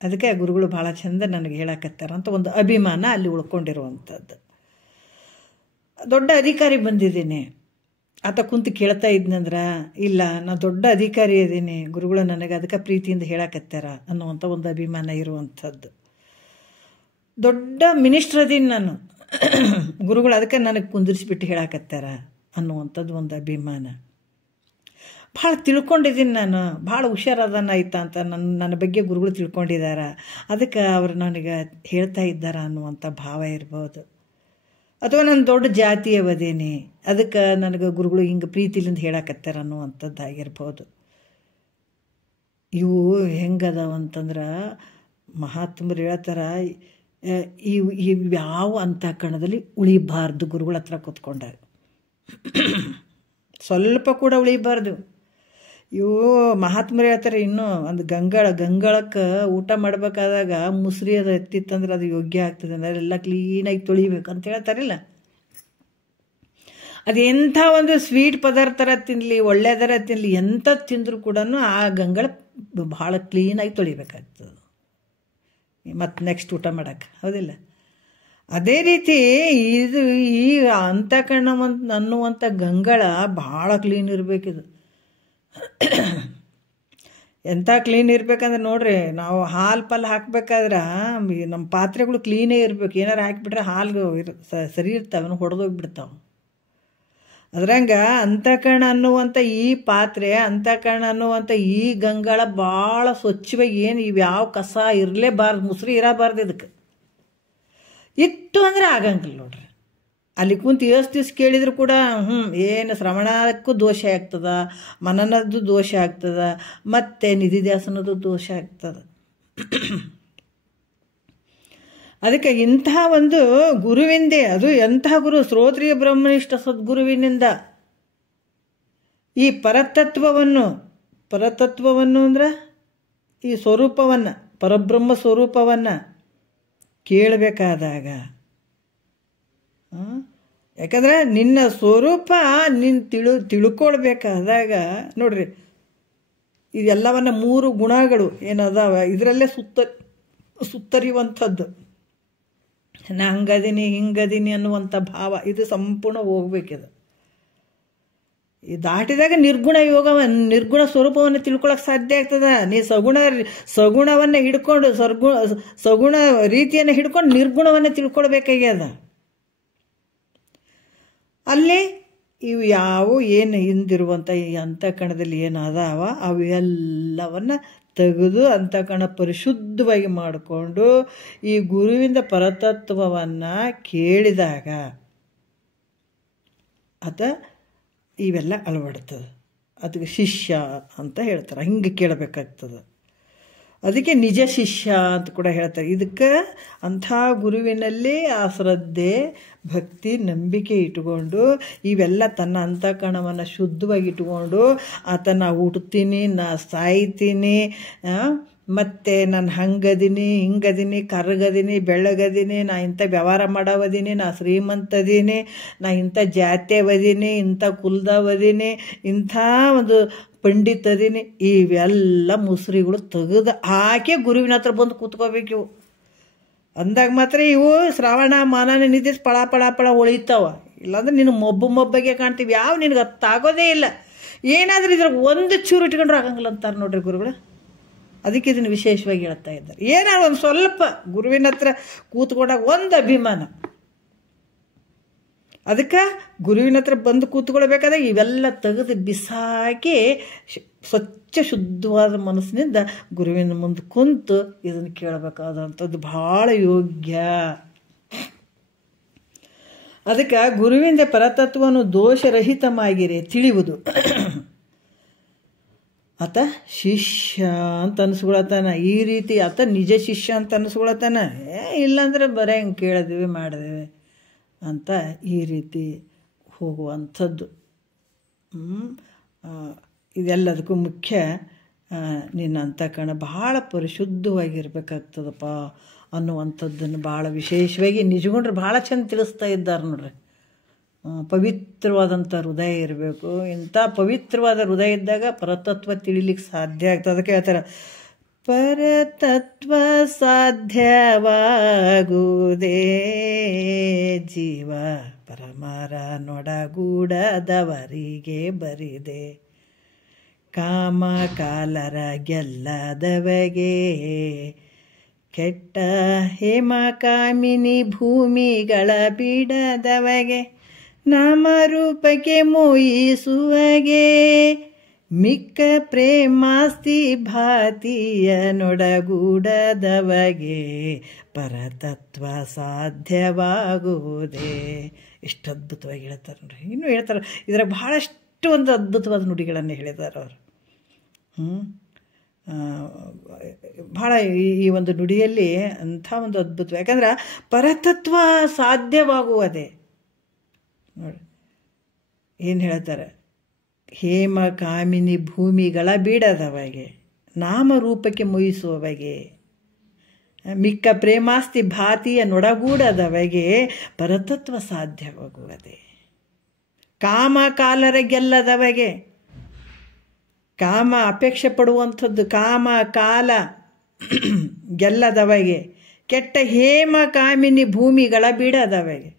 ಅದಕ್ಕೆ ಗುರುಗಳು ಭಾಳ ಚಂದ ನನಗೆ ಹೇಳಕತ್ತಾರ ಅಂತ ಒಂದು ಅಭಿಮಾನ ಅಲ್ಲಿ ಉಳ್ಕೊಂಡಿರುವಂಥದ್ದು. ದೊಡ್ಡ ಅಧಿಕಾರಿ ಬಂದಿದ್ದೀನಿ, ಆತ ಕುಂತು ಕೇಳ್ತಾ ಇದ್ನಂದ್ರೆ, ಇಲ್ಲ ನಾ ದೊಡ್ಡ ಅಧಿಕಾರಿ ಇದ್ದೀನಿ, ಗುರುಗಳು ನನಗೆ ಅದಕ್ಕೆ ಪ್ರೀತಿಯಿಂದ ಹೇಳಕತ್ತಾರ ಅನ್ನುವಂಥ ಒಂದು ಅಭಿಮಾನ ಇರುವಂಥದ್ದು. ದೊಡ್ಡ ಮಿನಿಸ್ಟ್ರ್ ಅದೀನಿ ನಾನು, ಗುರುಗಳು ಅದಕ್ಕೆ ನನಗೆ ಕುಂದಿರಿಸ್ಬಿಟ್ಟು ಹೇಳಕತ್ತಾರ ಅನ್ನುವಂಥದ್ದು ಒಂದು ಅಭಿಮಾನ. ಭಾಳ ತಿಳ್ಕೊಂಡಿದ್ದೀನಿ ನಾನು, ಭಾಳ ಹುಷಾರದನ ಆಯ್ತಾ ಅಂತ ನನ್ನ ಬಗ್ಗೆ ಗುರುಗಳು ತಿಳ್ಕೊಂಡಿದ್ದಾರ, ಅದಕ್ಕೆ ಅವರು ನನಗೆ ಹೇಳ್ತಾ ಇದ್ದಾರ ಅನ್ನುವಂಥ ಭಾವ ಇರ್ಬೋದು. ಅಥವಾ ನಾನು ದೊಡ್ಡ ಜಾತಿಯವದೇನೆ, ಅದಕ್ಕೆ ನನಗೆ ಗುರುಗಳು ಹಿಂಗೆ ಪ್ರೀತಿಲಿಂದ ಹೇಳಕತ್ತಾರ ಅನ್ನುವಂಥದ್ದಾಗಿರ್ಬೋದು. ಇವು ಹೆಂಗದಾವಂತಂದ್ರೆ ಮಹಾತ್ಮರು ಹೇಳ್ತಾರ, ಇವು ಯಾವ ಅಂತಃಕರಣದಲ್ಲಿ ಉಳಿಬಾರ್ದು. ಗುರುಗಳ ಹತ್ರ ಕೂತ್ಕೊಂಡಾಗ ಸ್ವಲ್ಪ ಕೂಡ ಉಳಿಬಾರ್ದು. ಇವು ಮಹಾತ್ಮರು ಹೇಳ್ತಾರೆ, ಇನ್ನೂ ಒಂದು ಗಂಗಳಕ್ಕೆ ಊಟ ಮಾಡಬೇಕಾದಾಗ ಮುಸ್ರಿ ಅದು ಎತ್ತಿತ್ತಂದ್ರೆ ಅದು ಯೋಗ್ಯ ಆಗ್ತದೆ ಅಂದ್ರೆ ಎಲ್ಲ ಕ್ಲೀನಾಗಿ ತೊಳಿಬೇಕು ಅಂತ ಹೇಳ್ತಾರಿಲ್ಲ. ಅದು ಎಂಥ ಒಂದು ಸ್ವೀಟ್ ಪದಾರ್ಥರ ತಿನ್ನಲಿ, ಒಳ್ಳೆಯದರ ತಿನ್ನಲಿ, ಎಂಥದ್ದು ತಿಂದರೂ ಕೂಡ ಆ ಗಂಗಳ ಭಾಳ ಕ್ಲೀನಾಗಿ ತೊಳಿಬೇಕಾಗ್ತದೆ ಮತ್ತು ನೆಕ್ಸ್ಟ್ ಊಟ ಮಾಡೋಕ್ಕೆ, ಹೌದಿಲ್ಲ? ಅದೇ ರೀತಿ ಇದು ಈ ಅಂತಃಕರಣ ಅನ್ನುವಂಥ ಗಂಗಳ ಭಾಳ ಕ್ಲೀನ್ ಇರಬೇಕಿದು. ಎಂಥ ಕ್ಲೀನ್ ಇರ್ಬೇಕಂದ್ರೆ ನೋಡ್ರಿ, ನಾವು ಹಾಲು ಹಾಕ್ಬೇಕಾದ್ರೆ ನಮ್ಮ ಪಾತ್ರೆಗಳು ಕ್ಲೀನೇ ಇರಬೇಕು. ಏನಾರು ಹಾಕಿಬಿಟ್ರೆ ಹಾಲು ಸರಿ ಇರ್ತಾವೆ, ಹೊಡೆದೋಗ್ಬಿಡ್ತಾವೆ. ಅದ್ರಂಗೆ ಅಂತಃಕರಣ ಅನ್ನುವಂಥ ಈ ಪಾತ್ರೆ, ಅಂತಃಕರಣ ಅನ್ನುವಂಥ ಈ ಗಂಗಾಳ ಭಾಳ ಸ್ವಚ್ಛವಾಗಿ, ಏನು ಇವ್ಯಾವ ಕಸ ಇರಲೇಬಾರ್ದು, ಮುಸ್ರಿ ಇರಬಾರ್ದು. ಇದಕ್ಕೆ ಇತ್ತು ಅಂದರೆ ಆಗಂಗಿಲ್ಲ ನೋಡ್ರಿ. ಅಲ್ಲಿ ಕುಂತು ಎಷ್ಟು ದಿವ್ಸ ಕೇಳಿದ್ರು ಕೂಡ ಏನು ಶ್ರವಣಕ್ಕೂ ದೋಷ ಆಗ್ತದೆ, ಮನನದ್ದು ದೋಷ ಆಗ್ತದೆ, ಮತ್ತು ನಿಧಿಧ್ಯಾಸನದ್ದು ದೋಷ ಆಗ್ತದೆ. ಅದಕ್ಕೆ ಇಂಥ ಒಂದು ಗುರುವಿಂದೇ, ಅದು ಎಂಥ ಗುರು, ಶ್ರೋತ್ರಿಯ ಬ್ರಹ್ಮನಿಷ್ಠ ಸದ್ಗುರುವಿನಿಂದ ಈ ಪರತತ್ವವನ್ನು ಅಂದ್ರೆ ಈ ಸ್ವರೂಪವನ್ನು, ಪರಬ್ರಹ್ಮ ಸ್ವರೂಪವನ್ನು ಕೇಳಬೇಕಾದಾಗ, ಯಾಕಂದ್ರೆ ನಿನ್ನ ಸ್ವರೂಪ ನೀನು ತಿಳ್ಕೊಳ್ಬೇಕಾದಾಗ ನೋಡ್ರಿ, ಇದೆಲ್ಲವನ್ನ 3 ಗುಣಗಳು ಏನದಾವ ಇದರಲ್ಲೇ ಸುತ್ತರಿಯುವಂಥದ್ದು. ನಾ ಹಂಗದೀನಿ ಹಿಂಗದೀನಿ ಅನ್ನುವಂಥ ಭಾವ ಇದು ಸಂಪೂರ್ಣ ಹೋಗ್ಬೇಕಿದು. ಈ ದಾಟಿದಾಗ ನಿರ್ಗುಣ ಸ್ವರೂಪವನ್ನು ತಿಳ್ಕೊಳಕ್ಕೆ ಸಾಧ್ಯ ಆಗ್ತದ. ನೀ ಸಗುಣವನ್ನು ಹಿಡ್ಕೊಂಡು ಸಗುಣ ರೀತಿಯನ್ನು ಹಿಡ್ಕೊಂಡು ನಿರ್ಗುಣವನ್ನು ತಿಳ್ಕೊಳ್ಬೇಕಾಗ್ಯದ. ಅಲ್ಲಿ ಇವು ಏನು ಹಿಂದಿರುವಂಥ ಈ ಅಂತಃಕರಣದಲ್ಲಿ ಏನು ಅದಾವ ಅವೆಲ್ಲವನ್ನು ತೆಗೆದು ಅಂತಃಕರಣ ಪರಿಶುದ್ಧವಾಗಿ ಮಾಡಿಕೊಂಡು ಈ ಗುರುವಿಂದ ಪರತತ್ವವನ್ನು ಕೇಳಿದಾಗ ಇವೆಲ್ಲ ಅಳವಡ್ತದೆ. ಅದಕ್ಕೆ ಶಿಷ್ಯ ಅಂತ ಹೇಳ್ತಾರೆ, ಹಿಂಗೆ ಕೇಳಬೇಕಾಗ್ತದೆ. ಅದಕ್ಕೆ ನಿಜ ಶಿಷ್ಯ ಅಂತ ಕೂಡ ಹೇಳ್ತಾರೆ. ಇದಕ್ಕೆ ಅಂಥ ಗುರುವಿನಲ್ಲಿ ಆ ಶ್ರದ್ಧೆ, ಭಕ್ತಿ, ನಂಬಿಕೆ ಇಟ್ಕೊಂಡು ಇವೆಲ್ಲ ತನ್ನ ಅಂತಃಕರಣವನ್ನು ಶುದ್ಧವಾಗಿ ಇಟ್ಕೊಂಡು ಆತನ ಹುಡ್ತೀನಿ, ನಾ ಸಾಯ್ತೀನಿ, ಮತ್ತು ನಾನು ಹಂಗದೀನಿ ಹಿಂಗದೀನಿ, ಕರ್ಗದೀನಿ ಬೆಳಗದೀನಿ, ನಾ ಇಂಥ ವ್ಯವಹಾರ ಮಾಡವದೀನಿ, ನಾ ಶ್ರೀಮಂತದೀನಿ, ನಾ ಇಂಥ ಜಾತ್ಯವದೀನಿ, ಇಂಥ ಕುಲದವದೀನಿ, ಇಂಥ ಒಂದು ಪಂಡಿತದೀನಿ, ಇವೆಲ್ಲ ಮುಸ್ರಿಗಳು ತೆಗೆದು ಹಾಕಿ ಗುರುವಿನ ಹತ್ರ ಬಂದು ಕೂತ್ಕೋಬೇಕು. ಅಂದಾಗ ಮಾತ್ರ ಇವು ಶ್ರಾವಣ ಮಾನನ ನಿಧಿ ಪಳ ಪಳ ಪಳ ಹೊಳಿತಾವ. ಇಲ್ಲಾಂದ್ರೆ ನೀನು ಮೊಬ್ಬಗೆ ಕಾಣ್ತೀವಿ, ಯಾವ ನಿನಗೆ ಗೊತ್ತಾಗೋದೇ ಇಲ್ಲ. ಏನಾದರೂ ಇದ್ರಾಗ ಒಂದು ಚೂರು ಇಟ್ಕೊಂಡ್ರೆ ಆಗಂಗಿಲ್ಲ ಅಂತಾರೆ ನೋಡ್ರಿ ಗುರುಗಳು. ಅದಕ್ಕೆ ಇದನ್ನು ವಿಶೇಷವಾಗಿ ಹೇಳ್ತಾ ಇದ್ದಾರೆ. ಏನಾದ್ರು ಒಂದು ಸ್ವಲ್ಪ ಗುರುವಿನ ಹತ್ರ ಕೂತ್ಕೊಂಡಾಗ ಒಂದು ಅಭಿಮಾನ, ಅದಕ್ಕೆ ಗುರುವಿನ ಹತ್ರ ಬಂದು ಕೂತ್ಕೊಳ್ಬೇಕಾದ್ರೆ ಇವೆಲ್ಲ ತೆಗೆದು ಬಿಸಾಕಿ ಸ್ವಚ್ಛ ಶುದ್ಧವಾದ ಮನಸ್ಸಿನಿಂದ ಗುರುವಿನ ಮುಂದೆ ಕುಂತು ಇದನ್ನು ಕೇಳಬೇಕಾದಂಥದ್ದು ಭಾಳ ಯೋಗ್ಯ. ಅದಕ್ಕೆ ಗುರುವಿಂದ ಪರತತ್ವವನ್ನು ದೋಷರಹಿತವಾಗಿರಿ ತಿಳಿಯುವುದು. ಆತ ಶಿಷ್ಯ ಅಂತ ಅನಿಸ್ಕೊಳತಾನ, ಈ ರೀತಿ ಆತ ನಿಜ ಶಿಷ್ಯ ಅಂತ ಅನಿಸ್ಕೊಳತಾನ. ಇಲ್ಲಾಂದ್ರೆ ಬರೀ ಹಿಂಗೆ ಕೇಳಿದ್ವಿ ಮಾಡಿದ್ವಿ ಅಂತ ಈ ರೀತಿ ಹೋಗುವಂಥದ್ದು. ಇದೆಲ್ಲದಕ್ಕೂ ಮುಖ್ಯ ನಿನ್ನ ಅಂತಃಕರಣ ಭಾಳ ಪರಿಶುದ್ಧವಾಗಿರ್ಬೇಕಾಗ್ತದಪ್ಪ ಅನ್ನುವಂಥದ್ದನ್ನು ಭಾಳ ವಿಶೇಷವಾಗಿ ನಿಜಗೊಂಡ್ರೆ ಭಾಳ ಚೆಂದ ತಿಳಿಸ್ತಾ ಇದ್ದಾರೆ ನೋಡ್ರಿ. ಪವಿತ್ರವಾದಂಥ ಹೃದಯ ಇರಬೇಕು. ಇಂಥ ಪವಿತ್ರವಾದ ಹೃದಯ ಇದ್ದಾಗ ಪರತತ್ವ ತಿಳಿಲಿಕ್ಕೆ ಸಾಧ್ಯ ಆಗ್ತದೆ. ಅದಕ್ಕೆ ಹೇಳ್ತಾರೆ, ಪರತತ್ವ ಸಾಧ್ಯವಾಗುವುದೇ ಜೀವ ಪರಮರ ನೊಡಗೂಡದವರಿಗೆ ಬರಿದೆ, ಕಾಮ ಕಾಲರ ಗೆಲ್ಲದವಗೆ ಕೆಟ್ಟ ಹೇಮ ಕಾಮಿನಿ ಭೂಮಿಗಳ ಬಿಡದವಗೆ, ನಾಮರೂಪಕ್ಕೆ ಮೋಯಿಸುವಗೆ ಮಿಕ್ಕ ಪ್ರೇಮಾಸ್ತಿ ಭಾತಿಯ ನೊಡಗೂಡದವಗೆ ಪರತತ್ವ ಸಾಧ್ಯವಾಗುವುದೇ. ಎಷ್ಟು ಅದ್ಭುತವಾಗಿ ಹೇಳ್ತಾರೆ ನೋಡ್ರಿ. ಇನ್ನೂ ಹೇಳ್ತಾರೆ, ಇದರ ಬಹಳಷ್ಟು ಒಂದು ಅದ್ಭುತವಾದ ನುಡಿಗಳನ್ನು ಹೇಳಿದ್ದಾರೆ ಅವರು. ಭಾಳ ಈ ಒಂದು ನುಡಿಯಲ್ಲಿ ಅಂಥ ಒಂದು ಅದ್ಭುತ. ಯಾಕಂದ್ರೆ ಪರತತ್ವ ಸಾಧ್ಯವಾಗುವುದೇ ನೋಡಿ ಏನು ಹೇಳ್ತಾರೆ, ಹೇಮ ಕಾಮಿನಿ ಭೂಮಿಗಳ ಬಿಡದವಗೆ, ನಾಮರೂಪಕ್ಕೆ ಮುಯಿಸುವವಗೆ, ಮಿಕ್ಕ ಪ್ರೇಮಾಸ್ತಿ ಭಾತಿಯ ನೊಡಗೂಡದವಗೆ ಪರತತ್ವ ಸಾಧ್ಯವಾಗುವುದೇ, ಕಾಮ ಕಾಲರ ಗೆಲ್ಲದವಗೆ, ಕಾಮ ಅಪೇಕ್ಷೆ ಪಡುವಂಥದ್ದು ಕಾಮ ಕಾಲ ಗೆಲ್ಲದವಗೆ, ಕೆಟ್ಟ ಹೇಮ ಕಾಮಿನಿ ಭೂಮಿಗಳ ಬಿಡದವಗೆ,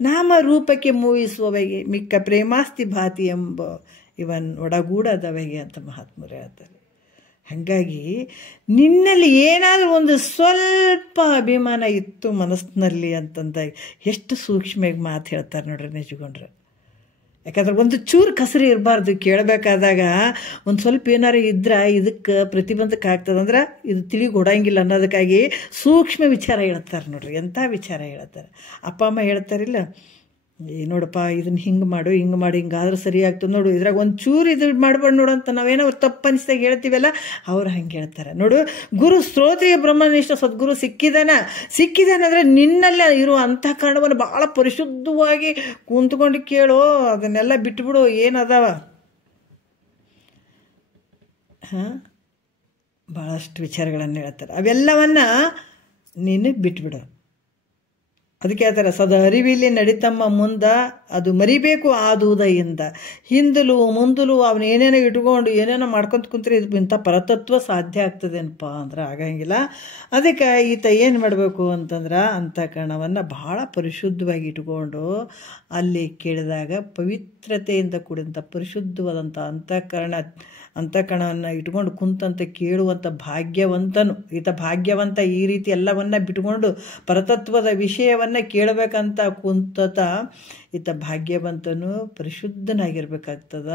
ನಾಮರೂಪಕ್ಕೆ ಮೂಯಿಸುವವಗೆ, ಮಿಕ್ಕ ಪ್ರೇಮಾಸ್ತಿ ಭಾತಿ ಎಂಬ ಇವನ್ ಒಡಗೂಡದವಗೆ ಅಂತ ಮಹಾತ್ಮರು ಹೇಳ್ತಾರೆ. ಹಾಗಾಗಿ ನಿನ್ನಲ್ಲಿ ಏನಾದರೂ ಒಂದು ಸ್ವಲ್ಪ ಅಭಿಮಾನ ಇತ್ತು ಮನಸ್ಸಿನಲ್ಲಿ ಅಂತಂದಾಗ ಎಷ್ಟು ಸೂಕ್ಷ್ಮವಾಗಿ ಮಾತು ಹೇಳ್ತಾರೆ ನೋಡ್ರಿ ನಿಜಗೊಂಡ್ರೆ. ಯಾಕಂದ್ರೆ ಒಂದು ಚೂರು ಕಸರಿ ಇರಬಾರ್ದು. ಕೇಳಬೇಕಾದಾಗ ಒಂದು ಸ್ವಲ್ಪ ಏನಾರು ಇದ್ರೆ ಇದಕ್ಕೆ ಪ್ರತಿಬಂಧಕ ಆಗ್ತದಂದ್ರೆ ಇದು ತಿಳಿಗೊಡಂಗಿಲ್ಲ ಅನ್ನೋದಕ್ಕಾಗಿ ಸೂಕ್ಷ್ಮ ವಿಚಾರ ಹೇಳ್ತಾರೆ ನೋಡ್ರಿ. ಎಂಥ ವಿಚಾರ ಹೇಳ್ತಾರೆ. ಅಪ್ಪ ಅಮ್ಮ ಹೇಳ್ತಾರಿಲ್ಲ, ನೋಡಪ್ಪ ಇದನ್ನು ಹಿಂಗೆ ಮಾಡು ಹಿಂಗಾದ್ರೆ ಸರಿ ಆಗ್ತದೆ ನೋಡು, ಇದ್ರಾಗ ಒಂದು ಚೂರು ಇದು ಮಾಡ್ಬಾರ್ದು ನೋಡು ಅಂತ ನಾವೇನೋ ತಪ್ಪು ಅನಿಸ್ದಾಗ ಹೇಳ್ತೀವಲ್ಲ, ಅವ್ರು ಹಂಗೆ ಹೇಳ್ತಾರೆ ನೋಡು. ಗುರು ಶ್ರೋತ್ರಿಯ ಬ್ರಹ್ಮನಿಷ್ಠ ಸದ್ಗುರು ಸಿಕ್ಕಿದಾನಂದರೆ ನಿನ್ನಲ್ಲೇ ಇರುವ ಅಂತಃಕರಣವನ್ನು ಭಾಳ ಪರಿಶುದ್ಧವಾಗಿ ಕುಂತ್ಕೊಂಡು ಕೇಳು, ಅದನ್ನೆಲ್ಲ ಬಿಟ್ಬಿಡು. ಏನದಾವ ಭಾಳಷ್ಟು ವಿಚಾರಗಳನ್ನು ಹೇಳ್ತಾರೆ, ಅವೆಲ್ಲವನ್ನ ನೀನು ಬಿಟ್ಬಿಡು. ಅದಕ್ಕೆ ಹೇಳ್ತಾರೆ, ಸದಾ ಅರಿವಿಲ್ಲಿ ನಡಿತಮ್ಮ ಮುಂದ ಅದು ಮರಿಬೇಕು ಆದುವುದರಿಂದ, ಹಿಂದಲು ಮುಂದಲು ಅವನು ಏನೇನೋ ಇಟ್ಕೊಂಡು ಏನೇನೋ ಮಾಡ್ಕೊತ ಕುಂತ್ರೆ ಇದು ಇಂಥ ಪರತತ್ವ ಸಾಧ್ಯ ಆಗ್ತದೇನಪ್ಪ ಅಂದ್ರೆ ಆಗಂಗಿಲ್ಲ. ಅದಕ್ಕೆ ಈತ ಏನು ಮಾಡಬೇಕು ಅಂತಂದ್ರೆ ಅಂತಃಕರಣವನ್ನು ಭಾಳ ಪರಿಶುದ್ಧವಾಗಿ ಇಟ್ಕೊಂಡು ಅಲ್ಲಿ ಕೇಳಿದಾಗ ಪವಿತ್ರತೆಯಿಂದ ಕೂಡಿದಂಥ ಪರಿಶುದ್ಧವಾದಂಥ ಅಂತಃಕರಣವನ್ನು ಇಟ್ಕೊಂಡು ಕುಂತಂತೆ ಕೇಳುವಂಥ ಭಾಗ್ಯವಂತನು ಈತ. ಭಾಗ್ಯವಂತ ಈ ರೀತಿ ಎಲ್ಲವನ್ನ ಬಿಟ್ಕೊಂಡು ಪರತತ್ವದ ವಿಷಯವನ್ನು ಕೇಳಬೇಕಂತ ಕುಂತ ಈತ ಭಾಗ್ಯವಂತನು ಪರಿಶುದ್ಧನಾಗಿರ್ಬೇಕಾಗ್ತದ.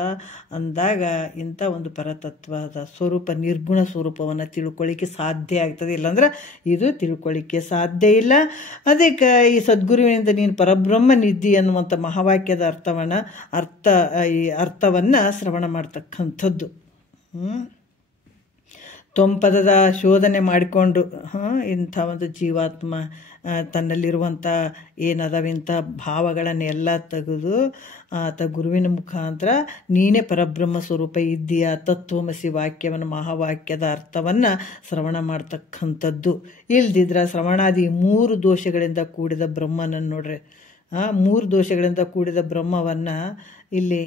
ಅಂದಾಗ ಇಂಥ ಒಂದು ಪರತತ್ವದ ಸ್ವರೂಪ ನಿರ್ಗುಣ ಸ್ವರೂಪವನ್ನು ತಿಳ್ಕೊಳ್ಳಿಕ್ಕೆ ಸಾಧ್ಯ ಆಗ್ತದೆ. ಇಲ್ಲಾಂದ್ರೆ ಇದು ತಿಳ್ಕೊಳ್ಳಿಕ್ಕೆ ಸಾಧ್ಯ ಇಲ್ಲ. ಅದಕ್ಕೆ ಈ ಸದ್ಗುರುವಿನಿಂದ ನೀನು ಪರಬ್ರಹ್ಮನಿದ್ದಿ ಅನ್ನುವಂಥ ಮಹಾವಾಕ್ಯದ ಅರ್ಥವನ್ನು ಶ್ರವಣ ಮಾಡ್ತಕ್ಕಂಥದ್ದು. ತೊಂಪದದ ಶೋಧನೆ ಮಾಡಿಕೊಂಡು ಇಂಥ ಒಂದು ಜೀವಾತ್ಮ ತನ್ನಲ್ಲಿರುವಂಥ ಏನದವಿಂಥ ಭಾವಗಳನ್ನೆಲ್ಲ ತೆಗೆದು ಆತ ಗುರುವಿನ ಮುಖಾಂತರ ನೀನೇ ಪರಬ್ರಹ್ಮ ಸ್ವರೂಪ ಇದ್ದೀಯ ತತ್ವಮಸಿ ವಾಕ್ಯವನ್ನು ಮಹಾವಾಕ್ಯದ ಅರ್ಥವನ್ನು ಶ್ರವಣ ಮಾಡ್ತಕ್ಕಂಥದ್ದು. ಇಲ್ದಿದ್ರೆ ಶ್ರವಣಾದಿ 3 ದೋಷಗಳಿಂದ ಕೂಡಿದ ಬ್ರಹ್ಮನನ್ನು ನೋಡ್ರಿ. 3 ದೋಷಗಳಿಂದ ಕೂಡಿದ ಬ್ರಹ್ಮವನ್ನು ಇಲ್ಲಿ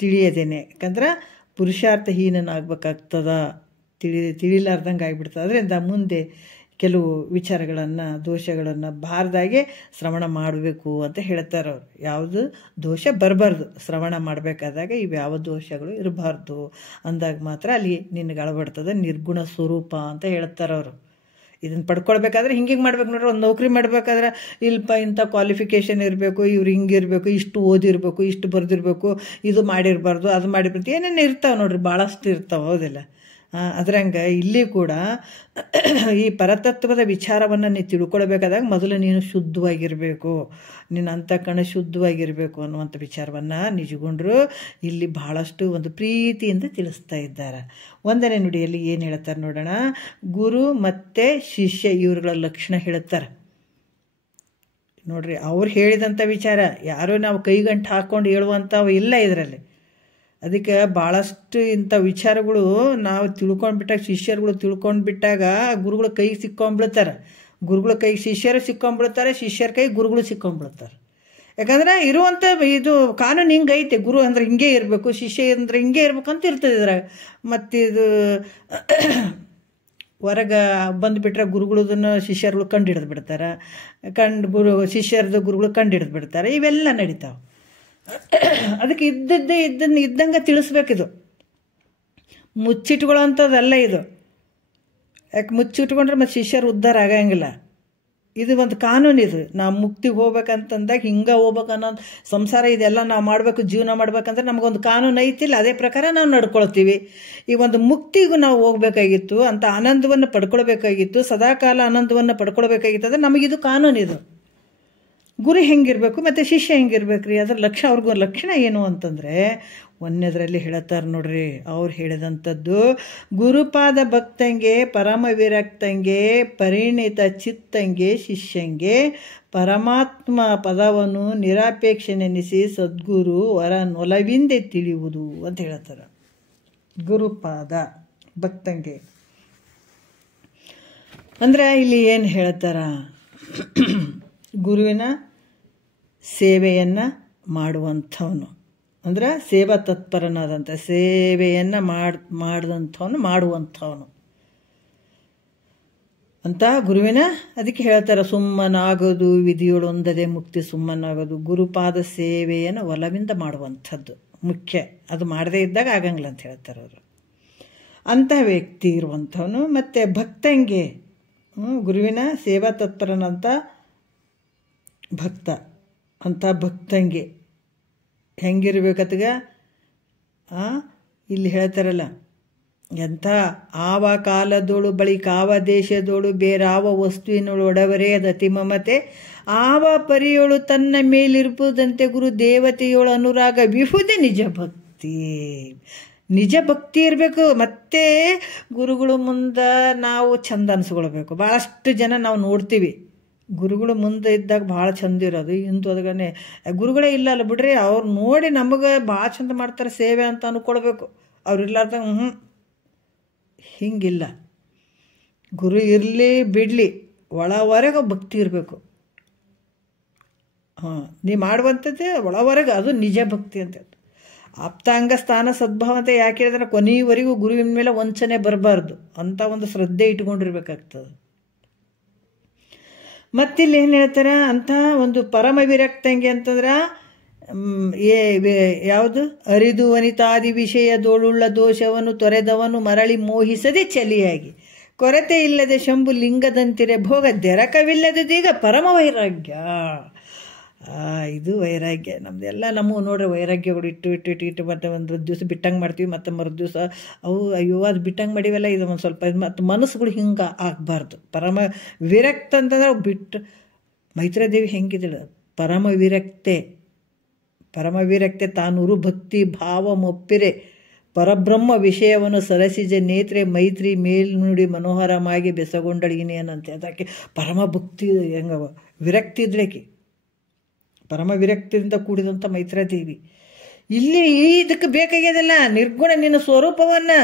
ತಿಳಿಯದೇನೆ. ಯಾಕಂದ್ರೆ ಪುರುಷಾರ್ಥಹೀನನಾಗಬೇಕಾಗ್ತದ, ತಿಳಿಲಾರ್ದಂಗೆ ಆಗಿಬಿಡ್ತದೆ. ಅದರಿಂದ ಮುಂದೆ ಕೆಲವು ವಿಚಾರಗಳನ್ನು ದೋಷಗಳನ್ನು ಬಾರ್ದಾಗೆ ಶ್ರವಣ ಮಾಡಬೇಕು ಅಂತ ಹೇಳ್ತಾರೆ ಅವರು. ಯಾವುದು ದೋಷ ಬರಬಾರ್ದು, ಶ್ರವಣ ಮಾಡಬೇಕಾದಾಗ ಇವ್ಯಾವ ದೋಷಗಳು ಇರಬಾರ್ದು ಅಂದಾಗ ಮಾತ್ರ ಅಲ್ಲಿ ನಿನಗೆ ಅಳವಡ್ತದೆ ನಿರ್ಗುಣ ಸ್ವರೂಪ ಅಂತ ಹೇಳ್ತಾರೆ ಅವರು. ಇದನ್ನು ಪಡ್ಕೊಳ್ಬೇಕಾದ್ರೆ ಹಿಂಗೆ ಮಾಡ್ಬೇಕು ನೋಡ್ರಿ. ಒಂದು ನೌಕರಿ ಮಾಡಬೇಕಾದ್ರೆ ಇಲ್ಪ ಇಂಥ ಕ್ವಾಲಿಫಿಕೇಷನ್ ಇರಬೇಕು, ಇವ್ರು ಹಿಂಗಿರಬೇಕು, ಇಷ್ಟು ಓದಿರಬೇಕು, ಇಷ್ಟು ಬರೆದಿರಬೇಕು, ಇದು ಮಾಡಿರಬಾರ್ದು, ಅದು ಮಾಡಿರ್ಬೇಕು, ಏನೇನು ಇರ್ತಾವೆ ನೋಡ್ರಿ, ಭಾಳಷ್ಟು ಇರ್ತಾವೆ, ಹೌದಿಲ್ಲ? ಅದ್ರಂಗೆ ಇಲ್ಲಿ ಕೂಡ ಈ ಪರತತ್ವದ ವಿಚಾರವನ್ನು ನೀನು ತಿಳ್ಕೊಳ್ಬೇಕಾದಾಗ ಮೊದಲು ನೀನು ಶುದ್ಧವಾಗಿರಬೇಕು, ನಿನ್ನ ಅಂತಃಕರಣ ಶುದ್ಧವಾಗಿರಬೇಕು ಅನ್ನುವಂಥ ವಿಚಾರವನ್ನು ನಿಜಗೊಂಡ್ರು ಇಲ್ಲಿ ಬಹಳಷ್ಟು ಒಂದು ಪ್ರೀತಿಯಿಂದ ತಿಳಿಸ್ತಾ ಇದ್ದಾರೆ. 1ನೇ ನುಡಿಯಲ್ಲಿ ಏನು ಹೇಳ್ತಾರೆ ನೋಡೋಣ. ಗುರು ಮತ್ತು ಶಿಷ್ಯ ಇವರುಗಳ ಲಕ್ಷಣ ಹೇಳ್ತಾರೆ ನೋಡ್ರಿ. ಅವ್ರು ಹೇಳಿದಂಥ ವಿಚಾರ ಯಾರೋ ನಾವು ಕೈಗಂಟು ಹಾಕ್ಕೊಂಡು ಹೇಳುವಂಥವು ಇಲ್ಲ ಇದರಲ್ಲಿ. ಅದಕ್ಕೆ ಭಾಳಷ್ಟು ಇಂಥ ವಿಚಾರಗಳು ನಾವು ತಿಳ್ಕೊಂಡ್ಬಿಟ್ಟಾಗ, ಶಿಷ್ಯರುಗಳು ತಿಳ್ಕೊಂಡ್ಬಿಟ್ಟಾಗ ಗುರುಗಳ ಕೈಗೆ ಸಿಕ್ಕೊಂಡ್ಬಿಡ್ತಾರೆ, ಗುರುಗಳ ಕೈಗೆ ಶಿಷ್ಯರು ಸಿಕ್ಕೊಂಡ್ಬಿಡ್ತಾರೆ, ಶಿಷ್ಯರ ಕೈಗೆ ಗುರುಗಳು ಸಿಕ್ಕೊಂಡ್ಬಿಡ್ತಾರೆ. ಯಾಕಂದರೆ ಇರುವಂಥ ಇದು ಕಾನೂನು ಹಿಂಗೆ ಐತೆ, ಗುರು ಅಂದರೆ ಹಿಂಗೆ ಇರಬೇಕು, ಶಿಷ್ಯ ಅಂದರೆ ಹಿಂಗೆ ಇರ್ಬೇಕು ಅಂತ ಇರ್ತದೆ ಇದ್ರಾಗ. ಮತ್ತಿದು ಹೊರಗೆ ಬಂದುಬಿಟ್ರೆ ಗುರುಗಳದನ್ನು ಶಿಷ್ಯರುಗಳು ಕಂಡು ಹಿಡಿದು ಬಿಡ್ತಾರೆ, ಶಿಷ್ಯರದ್ದು ಗುರುಗಳು ಕಂಡು ಹಿಡಿದು ಬಿಡ್ತಾರೆ, ಇವೆಲ್ಲ ನಡೀತಾವೆ. ಅದಕ್ಕೆ ಇದ್ದಂಗೆ ತಿಳಿಸ್ಬೇಕಿದು, ಮುಚ್ಚಿಟ್ಕೊಳ್ಳೋಂಥದ್ದಲ್ಲ ಇದು. ಯಾಕೆ ಮುಚ್ಚಿಟ್ಕೊಂಡ್ರೆ ಮತ್ತು ಶಿಷ್ಯರು ಉದ್ಧಾರ ಆಗಂಗಿಲ್ಲ. ಇದು ಒಂದು ಕಾನೂನು. ಇದು ನಾವು ಮುಕ್ತಿಗೆ ಹೋಗ್ಬೇಕಂತಂದಾಗ ಹಿಂಗೆ ಹೋಗ್ಬೇಕು ಅನ್ನೋದು ಸಂಸಾರ ಇದೆಲ್ಲ ನಾವು ಮಾಡಬೇಕು, ಜೀವನ ಮಾಡ್ಬೇಕಂದ್ರೆ ನಮಗೊಂದು ಕಾನೂನು ಐತಿಲ್ಲ, ಅದೇ ಪ್ರಕಾರ ನಾವು ನಡ್ಕೊಳ್ತೀವಿ. ಈ ಒಂದು ಮುಕ್ತಿಗೂ ನಾವು ಹೋಗ್ಬೇಕಾಗಿತ್ತು, ಅಂತ ಆನಂದವನ್ನು ಪಡ್ಕೊಳ್ಬೇಕಾಗಿತ್ತು, ಸದಾಕಾಲ ಆನಂದವನ್ನು ಪಡ್ಕೊಳ್ಬೇಕಾಗಿತ್ತು. ಅಂದರೆ ನಮಗಿದು ಕಾನೂನು. ಇದು ಗುರು ಹೆಂಗಿರಬೇಕು ಮತ್ತು ಶಿಷ್ಯ ಹೆಂಗಿರ್ಬೇಕು ರೀ, ಅದ್ರ ಅವ್ರಿಗೂ ಲಕ್ಷಣ ಏನು ಅಂತಂದರೆ 1ನೇದರಲ್ಲಿ ಹೇಳ್ತಾರೆ ನೋಡ್ರಿ. ಅವ್ರು ಹೇಳಿದಂಥದ್ದು ಗುರುಪಾದ ಭಕ್ತಂಗೆ ಪರಮ ವಿರಕ್ತಂಗೆ ಪರಿಣಿತ ಚಿತ್ತಂಗೆ ಶಿಷ್ಯಂಗೆ ಪರಮಾತ್ಮ ಪದವನ್ನು ನಿರಾಪೇಕ್ಷೆನೆನಿಸಿ ಸದ್ಗುರು ಒಲವಿಂದೆ ತಿಳಿಯುವುದು ಅಂತ ಹೇಳ್ತಾರೆ. ಗುರುಪಾದ ಭಕ್ತಂಗೆ ಅಂದರೆ ಇಲ್ಲಿ ಏನು ಹೇಳ್ತಾರ, ಗುರುವಿನ ಸೇವೆಯನ್ನು ಮಾಡುವಂಥವನು ಅಂದ್ರೆ ಸೇವಾ ತತ್ಪರನಾದಂಥ, ಸೇವೆಯನ್ನು ಮಾಡುವಂಥವನು ಅಂತ ಗುರುವಿನ. ಅದಕ್ಕೆ ಹೇಳ್ತಾರೆ ಸುಮ್ಮನಾಗೋದು ವಿಧಿಯೊಳೊಂದದೆ ಮುಕ್ತಿ ಸುಮ್ಮನಾಗೋದು. ಗುರುಪಾದ ಸೇವೆಯನ್ನು ಒಲವಿಂದ ಮಾಡುವಂಥದ್ದು ಮುಖ್ಯ. ಅದು ಮಾಡದೇ ಇದ್ದಾಗ ಆಗಂಗಿಲ್ಲ ಅಂತ ಹೇಳ್ತಾರೆ ಅವರು. ಅಂಥ ವ್ಯಕ್ತಿ ಇರುವಂಥವನು. ಮತ್ತು ಭಕ್ತಂಗೆ ಗುರುವಿನ ಸೇವಾ ತತ್ಪರನಂತ ಭಕ್ತ, ಅಂಥ ಭಕ್ತಂಗೆ ಹೆಂಗಿರ್ಬೇಕತ್ಗ ಇಲ್ಲಿ ಹೇಳ್ತಾರಲ್ಲ, ಎಂಥ ಆವ ಕಾಲದೋಳು ಬಳಿಕಾವ ದೇಶದೋಳು ಬೇರಾವ ವಸ್ತುವಿನೋಳು ಒಡವರೇ ಅದತಿ ಮಮತೆ ಆವ ಪರಿಯೋಳು ತನ್ನ ಮೇಲಿರ್ಬೋದಂತೆ ಗುರು ದೇವತೆಯೋಳು ಅನುರಾಗ ವಿಹುದೆ ನಿಜ ಭಕ್ತಿ. ನಿಜ ಭಕ್ತಿ ಇರಬೇಕು. ಮತ್ತು ಗುರುಗಳು ಮುಂದೆ ನಾವು ಚಂದ ಅನಿಸ್ಕೊಳ್ಬೇಕು. ಭಾಳಷ್ಟು ಜನ ನಾವು ನೋಡ್ತೀವಿ ಗುರುಗಳು ಮುಂದೆ ಇದ್ದಾಗ ಭಾಳ ಚಂದ ಇರೋದು, ಇಂದು ಅದಗನೆ ಗುರುಗಳೇ ಇಲ್ಲ ಅಲ್ಲ ಬಿಡ್ರಿ, ಅವ್ರು ನೋಡಿ ನಮಗೆ ಭಾಳ ಚಂದ ಮಾಡ್ತಾರೆ ಸೇವೆ ಅಂತ ಅನ್ಕೊಳ್ಬೇಕು. ಅವ್ರು ಇರ್ಲಾರ್ದಾಗ ಹಿಂಗಿಲ್ಲ. ಗುರು ಇರಲಿ ಬಿಡಲಿ, ಒಳವರೆಗೆ ಭಕ್ತಿ ಇರಬೇಕು. ನೀ ಮಾಡುವಂಥದ್ದೇ ಒಳವರೆಗೆ ಅದು ನಿಜ ಭಕ್ತಿ ಅಂತ. ಆಪ್ತಾಂಗ ಸ್ಥಾನ ಸದ್ಭಾವ ಅಂತ ಯಾಕೆ ಹೇಳಿದ್ರೆ ಕೊನೆಯವರೆಗೂ ಗುರುವಿನ ಮೇಲೆ ವಂಚನೆ ಬರಬಾರ್ದು ಅಂತ ಒಂದು ಶ್ರದ್ಧೆ ಇಟ್ಕೊಂಡಿರ್ಬೇಕಾಗ್ತದೆ. ಮತ್ತಿಲ್ಲಿ ಏನು ಹೇಳ್ತಾರೆ, ಅಂಥ ಒಂದು ಪರಮ ವಿರಕ್ತಂಗೆ ಅಂತಂದ್ರೆ ಯಾವುದು ಅರಿದು ವನಿತಾದಿ ವಿಷಯದೋಳುಳ್ಳ ದೋಷವನ್ನು ತೊರೆದವನು ಮರಳಿ ಮೋಹಿಸದೆ ಚಲಿಯಾಗಿ ಕೊರತೆ ಇಲ್ಲದೆ ಶಂಭು ಲಿಂಗದಂತಿರೆ ಭೋಗ ದೆರಕವಿಲ್ಲದೀಗ ಪರಮ ವೈರಾಗ್ಯ. ಇದು ವೈರಾಗ್ಯ. ನಮ್ಮದೆಲ್ಲ ನಮ್ಮ ನೋಡ್ರಿ ವೈರಾಗ್ಯಗಳು ಇಟ್ಟು ಮತ್ತೆ ಒಂದು ದಿವಸ ಬಿಟ್ಟಂಗೆ ಮಾಡ್ತೀವಿ, ಮತ್ತು ಮರು ದಿವಸ ಅಯ್ಯೋ ಅದು ಬಿಟ್ಟಂಗೆ ಮಾಡಿವಲ್ಲ, ಇದು ಒಂದು ಸ್ವಲ್ಪ ಮತ್ತು ಮನಸ್ಸುಗಳು ಹಿಂಗೆ ಆಗಬಾರ್ದು. ಪರಮ ವಿರಕ್ತ ಅಂತಂದ್ರೆ ಬಿಟ್ಟು ಮೈತ್ರಾದೇವಿ ಹೆಂಗಿದಳು, ಪರಮ ವಿರಕ್ತೆ ತಾನೂರು ಭಕ್ತಿ ಭಾವ ಮೊಪ್ಪಿರೆ ಪರಬ್ರಹ್ಮ ವಿಷಯವನ್ನು ಸರಸಿಜ ನೇತ್ರೆ ಮೈತ್ರಿ ಮೇಲ್ನುಡಿ ಮನೋಹರವಾಗಿ ಬೆಸಗೊಂಡಳೀನೇನಂತೆ. ಅದಕ್ಕೆ ಪರಮ ಭಕ್ತಿ ಹೆಂಗ ವಿರಕ್ತಿ ಇದ್ಳೇಕಿ, ಪರಮ ವಿರಕ್ತಿಯಿಂದ ಕೂಡಿದಂಥ ಮೈತ್ರಾದೇವಿ. ಇಲ್ಲಿ ಇದಕ್ಕೆ ಬೇಕಾಗ್ಯದಲ್ಲ ನಿರ್ಗುಣ ನಿನ್ನ ಸ್ವರೂಪವನ್ನು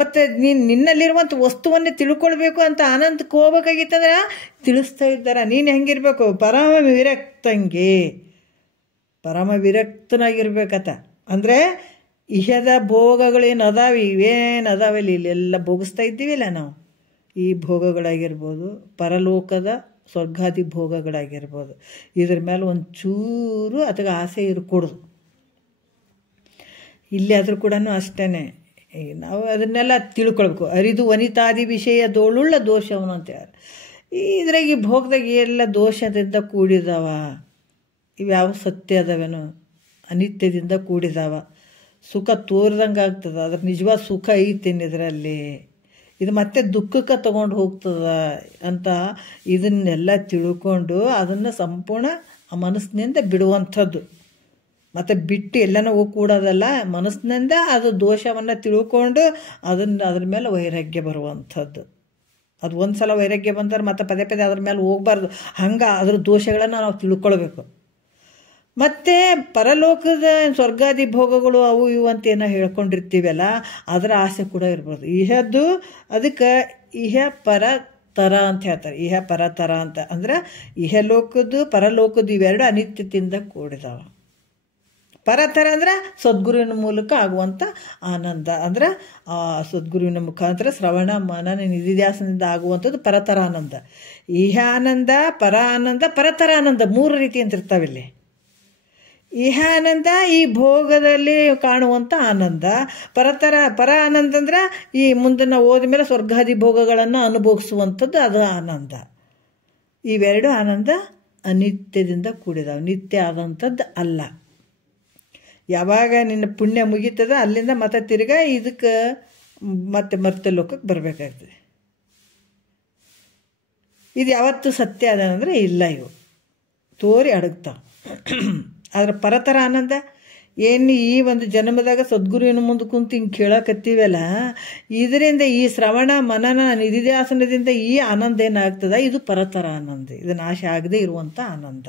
ಮತ್ತು ನಿನ್ನಲ್ಲಿರುವಂಥ ವಸ್ತುವನ್ನೇ ತಿಳ್ಕೊಳ್ಬೇಕು ಅಂತ ಆನಂದಕ್ಕೆ ಹೋಗ್ಬೇಕಾಗಿತ್ತಂದ್ರೆ ತಿಳಿಸ್ತಾ ಇದ್ದಾರೆ. ನೀನು ಹೆಂಗಿರ್ಬೇಕು, ಪರಮ ವಿರಕ್ತನಾಗಿರ್ಬೇಕತ್ತ. ಅಂದರೆ ಇಹದ ಭೋಗಗಳೇನು ಅದಾವೆ, ಇವೇನು ಅದಾವಲ್ಲಿ ಇಲ್ಲೆಲ್ಲ ಭೋಗಿಸ್ತಾ ಇದ್ದೀವಿಲ್ಲ ನಾವು, ಈ ಭೋಗಗಳಾಗಿರ್ಬೋದು, ಪರಲೋಕದ ಸ್ವರ್ಗಾದಿ ಭೋಗಗಳಾಗಿರ್ಬೋದು, ಇದ್ರ ಮೇಲೆ ಒಂಚೂರು ಅದಕ್ಕೆ ಆಸೆ ಇರಕೂಡ್ದು. ಇಲ್ಲಿ ಆದರೂ ಕೂಡ ಅಷ್ಟೇ, ನಾವು ಅದನ್ನೆಲ್ಲ ತಿಳ್ಕೊಳ್ಬೇಕು. ಅರಿದು ವನಿತಾದಿ ವಿಷಯದೋಳುಳ್ಳ ದೋಷವನು ಅಂತ ಯಾರು ಇದ್ರಾಗ ಈ ಭೋಗದಾಗ ಎಲ್ಲ ದೋಷದಿಂದ ಕೂಡಿದಾವ, ಇವ್ಯಾವ ಸತ್ಯ ಅದಾವೇನು, ಅನಿತ್ಯದಿಂದ ಕೂಡಿದಾವ. ಸುಖ ತೋರ್ದಂಗೆ ಆಗ್ತದೆ, ಅದ್ರ ನಿಜವಾದ ಸುಖ ಐತೇನು ಇದರಲ್ಲಿ, ಇದು ಮತ್ತೆ ದುಃಖಕ್ಕೆ ತೊಗೊಂಡು ಹೋಗ್ತದ ಅಂತ ಇದನ್ನೆಲ್ಲ ತಿಳ್ಕೊಂಡು ಅದನ್ನು ಸಂಪೂರ್ಣ ಆ ಮನಸ್ಸಿನಿಂದ ಬಿಡುವಂಥದ್ದು. ಮತ್ತು ಬಿಟ್ಟು ಎಲ್ಲನೂ ಹೋಗಿ ಕೂಡೋದಲ್ಲ, ಮನಸ್ಸಿನಿಂದ ಅದು ದೋಷವನ್ನು ತಿಳ್ಕೊಂಡು ಅದ್ರ ಮೇಲೆ ವೈರಾಗ್ಯ ಬರುವಂಥದ್ದು. ಅದು ಒಂದು ಸಲ ವೈರಾಗ್ಯ ಬಂದರೆ ಮತ್ತೆ ಪದೇ ಪದೇ ಅದ್ರ ಮೇಲೆ ಹೋಗ್ಬಾರ್ದು. ಹಂಗೆ ಅದ್ರ ದೋಷಗಳನ್ನು ನಾವು ತಿಳ್ಕೊಳ್ಬೇಕು. ಮತ್ತು ಪರಲೋಕದ ಸ್ವರ್ಗಾದಿ ಭೋಗಗಳು ಅವು ಇವು ಅಂತ ಏನೋ ಹೇಳ್ಕೊಂಡಿರ್ತೀವಲ್ಲ, ಅದರ ಆಸೆ ಕೂಡ ಇರ್ಬೋದು. ಇಹದ್ದು ಅದಕ್ಕೆ ಇಹ ಪರ ತರ ಅಂತ ಹೇಳ್ತಾರೆ. ಇಹ ಪರತರ ಅಂತ ಅಂದ್ರೆ ಇಹಲೋಕದ್ದು ಪರಲೋಕದ್ದು ಇವೆರಡು ಅನಿತ್ಯತೆಯಿಂದ ಕೂಡಿದಾವ. ಪರತರ ಅಂದ್ರೆ ಸದ್ಗುರುವಿನ ಮೂಲಕ ಆಗುವಂಥ ಆನಂದ, ಅಂದ್ರೆ ಆ ಸದ್ಗುರುವಿನ ಮುಖಾಂತರ ಶ್ರವಣ ಮನನ ನಿಧಿಧ್ಯಾಸನದಿಂದ ಆಗುವಂಥದ್ದು ಪರತರ ಆನಂದ. ಇಹ ಆನಂದ, ಪರ ಆನಂದ, ಪರತರ ಆನಂದ, 3 ರೀತಿ ಅಂತ ಇರ್ತಾವಿಲ್ಲಿ. ಇಹ ಆನಂದ ಈ ಭೋಗದಲ್ಲಿ ಕಾಣುವಂಥ ಆನಂದ. ಪರ ಆನಂದ ಅಂದ್ರೆ ಈ ಮುಂದೆ ನಾವು ಹೋದ ಮೇಲೆ ಸ್ವರ್ಗಾದಿ ಭೋಗಗಳನ್ನು ಅನುಭವಿಸುವಂಥದ್ದು, ಅದು ಆನಂದ. ಇವೆರಡು ಆನಂದ ಅನಿತ್ಯದಿಂದ ಕೂಡಿದಾವೆ, ನಿತ್ಯ ಆದಂಥದ್ದು ಅಲ್ಲ. ಯಾವಾಗ ನಿನ್ನ ಪುಣ್ಯ ಮುಗೀತದ ಅಲ್ಲಿಂದ ಮತ್ತೆ ತಿರ್ಗಾ ಇದಕ್ಕೆ ಮತ್ತೆ ಮರ್ತ್ಯ ಲೋಕಕ್ಕೆ ಬರಬೇಕಾಗ್ತದೆ. ಇದು ಯಾವತ್ತು ಸತ್ಯ ಅದಂದರೆ ಇಲ್ಲ, ಇವು ತೋರಿ ಅಡಗ್ತಾವೆ. ಆದರೆ ಪರತರ ಆನಂದ ಏನು ಈ ಒಂದು ಜನ್ಮದಾಗ ಸದ್ಗುರುವಿನ ಮುಂದೆ ಕುಂತು ಹಿಂಗೆ ಕೇಳಕತ್ತೀವಲ್ಲ, ಇದರಿಂದ ಈ ಶ್ರವಣ ಮನನ ನಿಧಿಧ್ಯಾಸನದಿಂದ ಈ ಆನಂದ ಏನಾಗ್ತದ, ಇದು ಪರತರ ಆನಂದ, ಇದು ನಾಶ ಆಗದೆ ಇರುವಂಥ ಆನಂದ.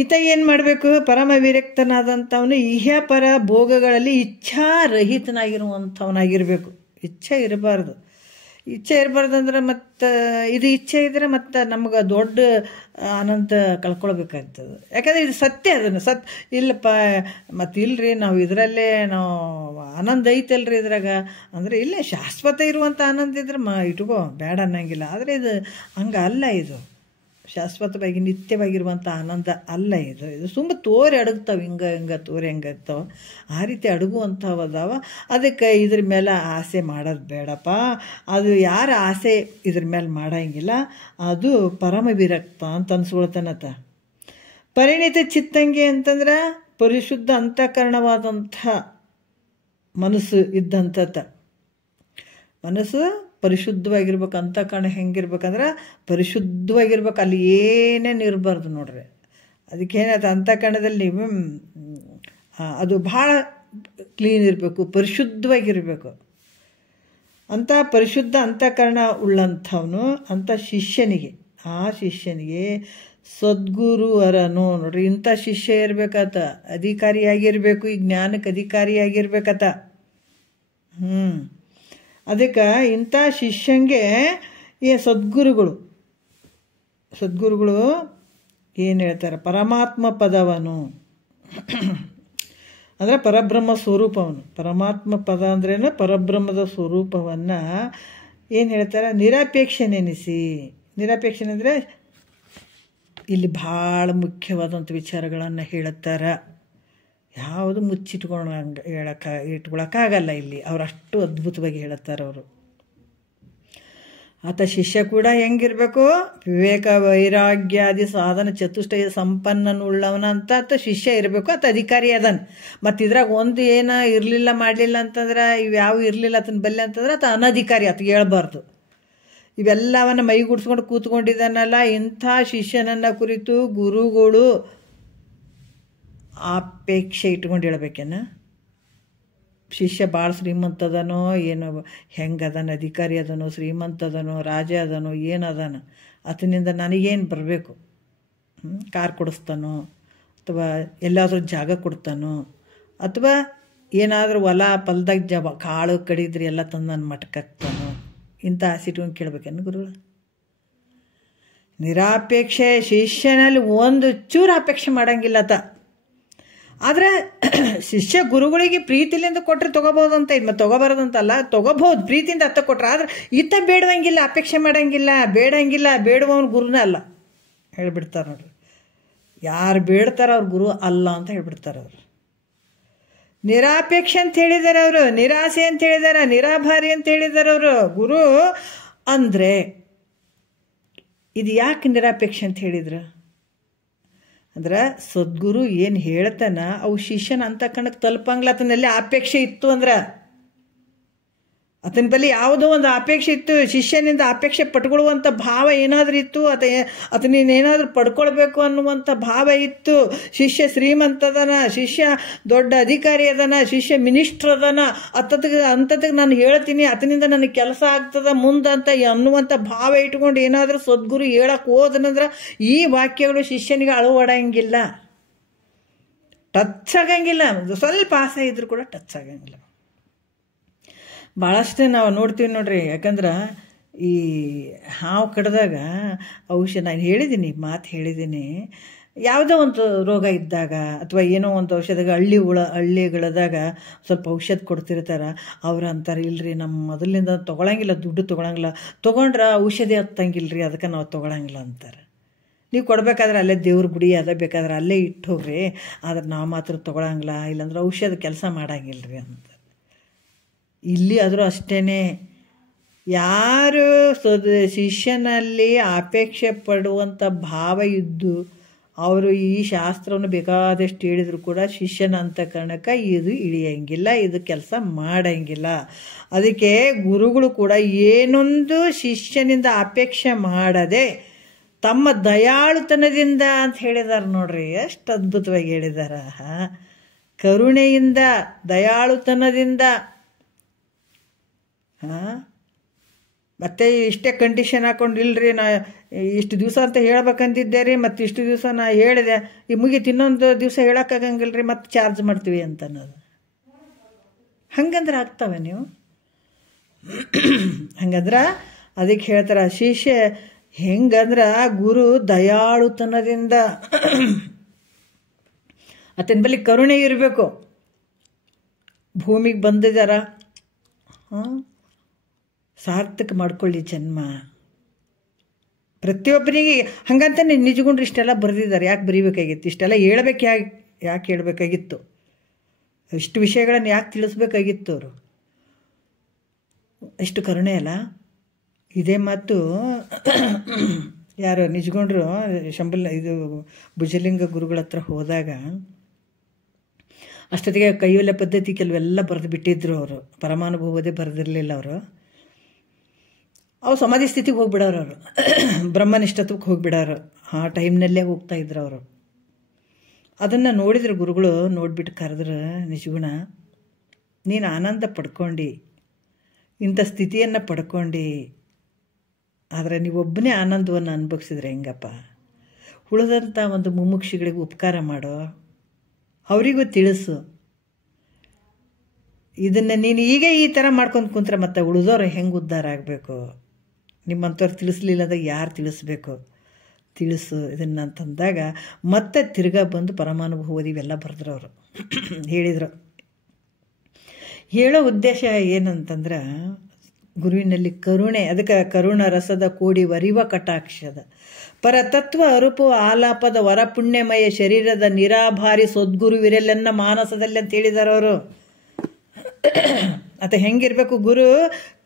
ಈತ ಏನು ಮಾಡಬೇಕು, ಪರಮ ವಿರಕ್ತನಾದಂಥವನು ಇಹ ಪರ ಭೋಗಗಳಲ್ಲಿ ಇಚ್ಛಾರಹಿತನಾಗಿರುವಂಥವನಾಗಿರಬೇಕು. ಇಚ್ಛೆ ಇರಬಾರ್ದು. ಇಚ್ಛೆ ಇರಬಾರ್ದಂದ್ರೆ ಮತ್ತು ಇದು ಇಚ್ಛೆ ಇದ್ದರೆ ಮತ್ತು ನಮ್ಗೆ ದೊಡ್ಡ ಆನಂದ ಕಳ್ಕೊಳ್ಬೇಕಾಗ್ತದೆ. ಯಾಕಂದರೆ ಇದು ಸತ್ಯ, ಅದನ್ನು ಇಲ್ಲಪ್ಪ ಮತ್ತು ಇಲ್ಲರಿ ನಾವು ಇದರಲ್ಲೇ ನಾವು ಆನಂದ ಐತಲ್ರಿ ಇದ್ರಾಗ ಅಂದರೆ ಇಲ್ಲೇ ಶಾಶ್ವತ ಇರುವಂಥ ಆನಂದ ಇದ್ರೆ ಇಟ್ಕೋ, ಬೇಡ ಅನ್ನಂಗಿಲ್ಲ. ಆದರೆ ಇದು ಹಂಗೆ ಅಲ್ಲ, ಇದು ಶಾಶ್ವತವಾಗಿ ನಿತ್ಯವಾಗಿರುವಂಥ ಆನಂದ ಅಲ್ಲ. ಇದು ತುಂಬ ತೋರಿ ಅಡಗ್ತಾವೆ, ಹಿಂಗೆ ತೋರಿ ಹೆಂಗಾಗ್ತಾವೆ ಆ ರೀತಿ ಅಡಗುವಂಥವು ಅದಾವ. ಅದಕ್ಕೆ ಇದ್ರ ಮೇಲೆ ಆಸೆ ಮಾಡೋದು ಬೇಡಪ್ಪ. ಅದು ಯಾರ ಆಸೆ ಇದ್ರ ಮೇಲೆ ಮಾಡೋಂಗಿಲ್ಲ, ಅದು ಪರಮ ವಿರಕ್ತ ಅಂತ ಅನ್ಸ್ಕೊಳ್ತಾನತ್ತ. ಪರಿಣಿತ ಚಿತ್ತಂಗಿ ಅಂತಂದ್ರೆ ಪರಿಶುದ್ಧ ಅಂತಃಕರಣವಾದಂಥ ಮನಸ್ಸು ಇದ್ದಂಥ ಮನಸ್ಸು ಪರಿಶುದ್ಧವಾಗಿರ್ಬೇಕು. ಅಂತಃಕರಣ ಹೆಂಗಿರ್ಬೇಕಂದ್ರೆ ಪರಿಶುದ್ಧವಾಗಿರ್ಬೇಕು, ಅಲ್ಲಿ ಏನೇನು ಇರಬಾರ್ದು ನೋಡ್ರಿ. ಅದಕ್ಕೇನಾಯ್ತು, ಅಂತಃಕರಣದಲ್ಲಿ ಅದು ಭಾಳ ಕ್ಲೀನ್ ಇರಬೇಕು, ಪರಿಶುದ್ಧವಾಗಿರಬೇಕು. ಅಂಥ ಪರಿಶುದ್ಧ ಅಂತಃಕರಣ ಉಳ್ಳಂಥವನು ಅಂಥ ಶಿಷ್ಯನಿಗೆ, ಆ ಶಿಷ್ಯನಿಗೆ ಸದ್ಗುರು ಅರನು ನೋಡ್ರಿ. ಇಂಥ ಶಿಷ್ಯ ಇರ್ಬೇಕತ್ತ, ಅಧಿಕಾರಿಯಾಗಿರ್ಬೇಕು, ಈ ಜ್ಞಾನಕ್ಕೆ ಅಧಿಕಾರಿಯಾಗಿರ್ಬೇಕತ್ತ. ಅದಕ್ಕೆ ಇಂಥ ಶಿಷ್ಯಂಗೆ ಈ ಸದ್ಗುರುಗಳು ಏನು ಹೇಳ್ತಾರೆ, ಪರಮಾತ್ಮ ಪದವನು ಅಂದರೆ ಪರಬ್ರಹ್ಮ ಸ್ವರೂಪವನು. ಪರಮಾತ್ಮ ಪದ ಅಂದ್ರೇನು, ಪರಬ್ರಹ್ಮದ ಸ್ವರೂಪವನ್ನು ಏನು ಹೇಳ್ತಾರೆ, ನಿರಪೇಕ್ಷೆ ನೆನೆಸಿ. ನಿರಪೇಕ್ಷೆ ಅಂದರೆ ಇಲ್ಲಿ ಭಾಳ ಮುಖ್ಯವಾದಂಥ ವಿಚಾರಗಳನ್ನು ಹೇಳುತ್ತಾರೆ. ಯಾವುದು ಮುಚ್ಚಿಟ್ಕೊಂಡು ಇಟ್ಕೊಳಕ್ಕಾಗಲ್ಲ ಇಲ್ಲಿ. ಅವರು ಅಷ್ಟು ಅದ್ಭುತವಾಗಿ ಹೇಳುತ್ತಾರೆ ಅವರು. ಆತ ಶಿಷ್ಯ ಕೂಡ ಹೆಂಗಿರಬೇಕು, ವಿವೇಕ ವೈರಾಗ್ಯಾದಿ ಸಾಧನ ಚತುಷ್ಟಯ ಸಂಪನ್ನನುಳ್ಳವನಂತ ಆತ ಶಿಷ್ಯ ಇರಬೇಕು. ಆತ ಅಧಿಕಾರಿ ಅದನ್. ಮತ್ತು ಇದ್ರಾಗ ಒಂದು ಏನೋ ಇರಲಿಲ್ಲ ಮಾಡಲಿಲ್ಲ ಅಂತಂದ್ರೆ, ಇವ್ಯಾವ ಇರಲಿಲ್ಲ ಆತನ ಬಲ್ಲೆ ಅಂತಂದ್ರೆ ಆತ ಅನಧಿಕಾರಿ, ಆತ ಹೇಳ್ಬಾರ್ದು. ಇವೆಲ್ಲವನ್ನು ಮೈಗೂಡಿಸ್ಕೊಂಡು ಕೂತ್ಕೊಂಡಿದ್ದಾನಲ್ಲ, ಇಂಥ ಶಿಷ್ಯನನ್ನು ಕುರಿತು ಗುರುಗಳು ಅಪೇಕ್ಷೆ ಇಟ್ಕೊಂಡು ಹೇಳ್ಬೇಕೇನ. ಶಿಷ್ಯ ಭಾಳ ಶ್ರೀಮಂತ ಅದನೋ ಏನೋ, ಹೆಂಗದನ, ಅಧಿಕಾರಿ ಅದನೋ, ಶ್ರೀಮಂತ ಅದನೋ, ರಾಜ ಅದನೋ, ಏನದಾನ, ಆತನಿಂದ ನನಗೇನು ಬರಬೇಕು, ಕಾರ್ ಕೊಡಿಸ್ತಾನೋ ಅಥವಾ ಎಲ್ಲಾದರೂ ಜಾಗ ಕೊಡ್ತಾನೋ ಅಥವಾ ಏನಾದರೂ ಹೊಲ ಪಲ್ದಾಗ ಕಾಳು ಕಡಿದ್ರಿ ಎಲ್ಲ ತಂದು ನನ್ನ ಮಠಕ್ಕಾಗ್ತಾನೋ, ಇಂಥ ಆಸೆ ಇಟ್ಕೊಂಡು ಕೇಳ್ಬೇಕೇನು ಗುರುಗಳು. ನಿರಾಪೇಕ್ಷೆ ಶಿಷ್ಯನಲ್ಲಿ ಒಂದು ಚೂರು ಅಪೇಕ್ಷೆ ಮಾಡೋಂಗಿಲ್ಲತ. ಆದರೆ ಶಿಷ್ಯ ಗುರುಗಳಿಗೆ ಪ್ರೀತಿಲಿಂದ ಕೊಟ್ಟರೆ ತೊಗೋಬೋದಂತ ಇದು, ಮತ್ತು ತೊಗೋಬಾರ್ದಂತಲ್ಲ, ತೊಗೋಬಹುದು ಪ್ರೀತಿಯಿಂದ ಅತ್ತ ಕೊಟ್ರೆ. ಆದರೆ ಈತ ಬೇಡವಂಗಿಲ್ಲ, ಅಪೇಕ್ಷೆ ಮಾಡೋಂಗಿಲ್ಲ, ಬೇಡಂಗಿಲ್ಲ, ಬೇಡುವವನು ಗುರುನೇ ಅಲ್ಲ ಹೇಳ್ಬಿಡ್ತಾರೆ ನೋಡ್ರಿ. ಯಾರು ಬೇಡ್ತಾರ ಅವ್ರ ಗುರು ಅಲ್ಲ ಅಂತ ಹೇಳ್ಬಿಡ್ತಾರೆ ಅವರು. ನಿರಾಪೇಕ್ಷೆ ಅಂತ ಹೇಳಿದ್ದಾರೆ ಅವರು, ನಿರಾಸೆ ಅಂತ ಹೇಳಿದಾರೆ, ನಿರಾಭಾರಿ ಅಂತ ಹೇಳಿದ್ದಾರೆ ಅವರು. ಗುರು ಅಂದರೆ ಇದು ಯಾಕೆ ನಿರಾಪೇಕ್ಷೆ ಅಂತ ಹೇಳಿದ್ರು ಅಂದ್ರೆ, ಸದ್ಗುರು ಏನು ಹೇಳ್ತಾನ ಅವು ಶಿಷ್ಯನ ಅಂತಕಣಕ್ಕೆ ತಲುಪಂಗಿಲ್ಲ. ಆತನಲ್ಲಿ ಅಪೇಕ್ಷೆ ಇತ್ತು ಅಂದ್ರೆ, ಆತನ ಬಳಿ ಯಾವುದೋ ಒಂದು ಅಪೇಕ್ಷೆ ಇತ್ತು, ಶಿಷ್ಯನಿಂದ ಅಪೇಕ್ಷೆ ಪಟ್ಕೊಳ್ಳುವಂಥ ಭಾವ ಏನಾದರೂ ಇತ್ತು, ಆತನೇನಾದರೂ ಪಡ್ಕೊಳ್ಬೇಕು ಅನ್ನುವಂಥ ಭಾವ ಇತ್ತು. ಶಿಷ್ಯ ಶ್ರೀಮಂತದನ, ಶಿಷ್ಯ ದೊಡ್ಡ ಅಧಿಕಾರಿ ಅದನ, ಶಿಷ್ಯ ಮಿನಿಸ್ಟ್ರ್ ಅದನ, ಅಂಥದ್ದಿಗೆ ನಾನು ಹೇಳ್ತೀನಿ, ಆತನಿಂದ ನನಗೆ ಕೆಲಸ ಆಗ್ತದ ಮುಂದಂತ ಅನ್ನುವಂಥ ಭಾವ ಇಟ್ಕೊಂಡು ಏನಾದರೂ ಸದ್ಗುರು ಹೇಳಕ್ಕೆ ಹೋದನಂದ್ರೆ ಈ ವಾಕ್ಯಗಳು ಶಿಷ್ಯನಿಗೆ ಅಳವಡಂಗಿಲ್ಲ, ಟಚ್ ಆಗಂಗಿಲ್ಲ. ಸ್ವಲ್ಪ ಆಸೆ ಇದ್ರೂ ಕೂಡ ಟಚ್ ಆಗಂಗಿಲ್ಲ. ಭಾಳಷ್ಟೇ ನಾವು ನೋಡ್ತೀವಿ ನೋಡ್ರಿ. ಯಾಕಂದ್ರೆ ಈ ಹಾವು ಕಡ್ದಾಗ ಔಷಧ, ನಾನು ಹೇಳಿದ್ದೀನಿ, ಮಾತು ಹೇಳಿದ್ದೀನಿ, ಯಾವುದೋ ಒಂದು ರೋಗ ಇದ್ದಾಗ ಅಥವಾ ಏನೋ ಒಂದು ಔಷಧ ಹಳ್ಳಿಗಳದಾಗ ಸ್ವಲ್ಪ ಔಷಧ ಕೊಡ್ತಿರ್ತಾರೆ. ಅವ್ರು ಅಂತಾರೆ, ಇಲ್ರಿ ನಮ್ಮ ಮೊದಲಿಂದ ತೊಗೊಳಂಗಿಲ್ಲ, ದುಡ್ಡು ತೊಗೊಳಂಗಿಲ್ಲ, ತೊಗೊಂಡ್ರೆ ಔಷಧಿ ಹತ್ತಂಗಿಲ್ರಿ, ಅದಕ್ಕೆ ನಾವು ತೊಗೊಳಂಗಿಲ್ಲ ಅಂತಾರೆ. ನೀವು ಕೊಡಬೇಕಾದ್ರೆ ಅಲ್ಲೇ ದೇವ್ರ ಗುಡಿ ಅದ, ಬೇಕಾದ್ರೆ ಅಲ್ಲೇ ಇಟ್ಟು ಹೋಗ್ರಿ, ಆದ್ರೆ ನಾವು ಮಾತ್ರ ತೊಗೊಳಂಗಿಲ್ಲ, ಇಲ್ಲಾಂದ್ರೆ ಔಷಧ ಕೆಲಸ ಮಾಡಂಗಿಲ್ರಿ ಅಂತ. ಇಲ್ಲಿ ಆದರೂ ಅಷ್ಟೇ, ಯಾರು ಶಿಷ್ಯನಲ್ಲಿ ಅಪೇಕ್ಷೆ ಪಡುವಂಥ ಭಾವ ಇದ್ದು ಅವರು ಈ ಶಾಸ್ತ್ರವನ್ನು ಬೇಕಾದಷ್ಟು ಹೇಳಿದ್ರು ಕೂಡ ಶಿಷ್ಯನ ಅಂತಕರಣಕ್ಕೆ ಇದು ಇಳಿಯಂಗಿಲ್ಲ, ಇದು ಕೆಲಸ ಮಾಡಂಗಿಲ್ಲ. ಅದಕ್ಕೆ ಗುರುಗಳು ಕೂಡ ಏನೊಂದು ಶಿಷ್ಯನಿಂದ ಅಪೇಕ್ಷೆ ಮಾಡದೆ ತಮ್ಮ ದಯಾಳುತನದಿಂದ ಅಂತ ಹೇಳಿದಾರೆ ನೋಡ್ರಿ, ಎಷ್ಟು ಅದ್ಭುತವಾಗಿ ಹೇಳಿದಾರ. ಕರುಣೆಯಿಂದ, ದಯಾಳುತನದಿಂದ. ಮತ್ತೆ ಇಷ್ಟೇ ಕಂಡೀಷನ್ ಹಾಕೊಂಡು, ಇಲ್ರಿ ನಾ ಇಷ್ಟು ದಿವಸ ಅಂತ ಹೇಳ್ಬೇಕಂತಿದ್ದೆ ರೀ, ಮತ್ತು ಇಷ್ಟು ದಿವಸ ನಾ ಹೇಳಿದೆ, ಈ ಮುಗೀತು, ಇನ್ನೊಂದು ದಿವಸ ಹೇಳೋಕ್ಕಾಗಂಗಿಲ್ಲ ರೀ, ಮತ್ತೆ ಚಾರ್ಜ್ ಮಾಡ್ತೀವಿ ಅಂತ ಅನ್ನೋದು. ಹಂಗಂದ್ರೆ ಆಗ್ತವೆ ನೀವು? ಹಂಗಂದ್ರೆ ಅದಕ್ಕೆ ಹೇಳ್ತಾರೆ ಶಿಷ್ಯ ಹೆಂಗಂದ್ರೆ ಗುರು ದಯಾಳುತನದಿಂದ, ಆತನ ಬಳಿ ಕರುಣೆ ಇರಬೇಕು. ಭೂಮಿಗೆ ಬಂದಿದ್ದಾರ, ಸಾರ್ಥಕ ಮಾಡ್ಕೊಳ್ಳಿ ಜನ್ಮ. ಪ್ರತಿಯೊಬ್ಬನಿಗೆ ಹಂಗಂತಾನೆ ನಿಜಗೊಂಡ್ರು ಇಷ್ಟೆಲ್ಲ ಬರೆದಿದ್ದಾರೆ. ಯಾಕೆ ಬರೀಬೇಕಾಗಿತ್ತು? ಇಷ್ಟೆಲ್ಲ ಹೇಳ್ಬೇಕು, ಯಾಕೆ ಹೇಳಬೇಕಾಗಿತ್ತು? ಇಷ್ಟು ವಿಷಯಗಳನ್ನು ಯಾಕೆ ತಿಳಿಸ್ಬೇಕಾಗಿತ್ತು ಅವರು? ಎಷ್ಟು ಕರುಣೆ ಅಲ್ಲ. ಇದೇ ಮಾತು ಯಾರು ನಿಜಗೊಂಡ್ರು ಇದು ಭುಜಲಿಂಗ ಗುರುಗಳ ಹತ್ರ ಹೋದಾಗ ಅಷ್ಟೊತ್ತಿಗೆ ಕೈಯೊಲೆ ಪದ್ಧತಿ ಕೆಲವೆಲ್ಲ ಬರೆದು ಬಿಟ್ಟಿದ್ರು ಅವರು. ಪರಮಾನುಭವದೇ ಬರೆದಿರಲಿಲ್ಲ ಅವರು. ಸಮಾಧಿ ಸ್ಥಿತಿಗೆ ಹೋಗ್ಬಿಡೋರು ಅವರು, ಬ್ರಹ್ಮನಿಷ್ಠತ್ವಕ್ಕೆ ಹೋಗ್ಬಿಡೋರು. ಆ ಟೈಮ್ನಲ್ಲೇ ಹೋಗ್ತಾಯಿದ್ರು ಅವರು. ಅದನ್ನು ನೋಡಿದ್ರು ಗುರುಗಳು. ನೋಡಿಬಿಟ್ಟು ಕರೆದ್ರು, ನಿಜಗುಣ ನೀನು ಆನಂದ ಪಡ್ಕೊಂಡು ಇಂಥ ಸ್ಥಿತಿಯನ್ನು ಪಡ್ಕೊಂಡು, ಆದರೆ ನೀವೊಬ್ಬನೇ ಆನಂದವನ್ನು ಅನುಭವಿಸಿದ್ರೆ ಹೆಂಗಪ್ಪ? ಉಳಿದಂಥ ಒಂದು ಮುಮುಕ್ಷಿಗಳಿಗೆ ಉಪಕಾರ ಮಾಡೋ, ಅವರಿಗೂ ತಿಳಿಸು. ಇದನ್ನು ನೀನು ಈಗ ಈ ಥರ ಮಾಡ್ಕೊಂಡು ಕುಂತ್ರೆ ಮತ್ತೆ ಉಳಿದೋರು ಹೆಂಗೆ ಉದ್ಧಾರ ಆಗಬೇಕು? ನಿಮ್ಮಂಥವ್ರು ತಿಳಿಸ್ಲಿಲ್ಲ ಅಂದಾಗ ಯಾರು ತಿಳಿಸ್ಬೇಕು? ತಿಳಿಸು ಇದನ್ನು ಅಂತಂದಾಗ ಮತ್ತೆ ತಿರ್ಗಾ ಬಂದು ಪರಮಾನುಭವದಿ ಇವೆಲ್ಲ ಬರೆದ್ರು ಅವರು. ಹೇಳಿದರು. ಹೇಳೋ ಉದ್ದೇಶ ಏನಂತಂದ್ರೆ, ಗುರುವಿನಲ್ಲಿ ಕರುಣೆ, ಅದಕ್ಕೆ ಕರುಣ ರಸದ ಕೂಡಿ ವರಿವ ಕಟಾಕ್ಷದ ಪರತತ್ವ ಅರುಪು ಆಲಾಪದ ವರಪುಣ್ಯಮಯ ಶರೀರದ ನಿರಾಭಾರಿ ಸದ್ಗುರುವಿರಲೆನ್ನ ಮಾನಸದಲ್ಲಿ ಅಂತ ಹೇಳಿದಾರೆ ಅವರು. ಅತ ಹೆಂಗಿರ್ಬೇಕು ಗುರು?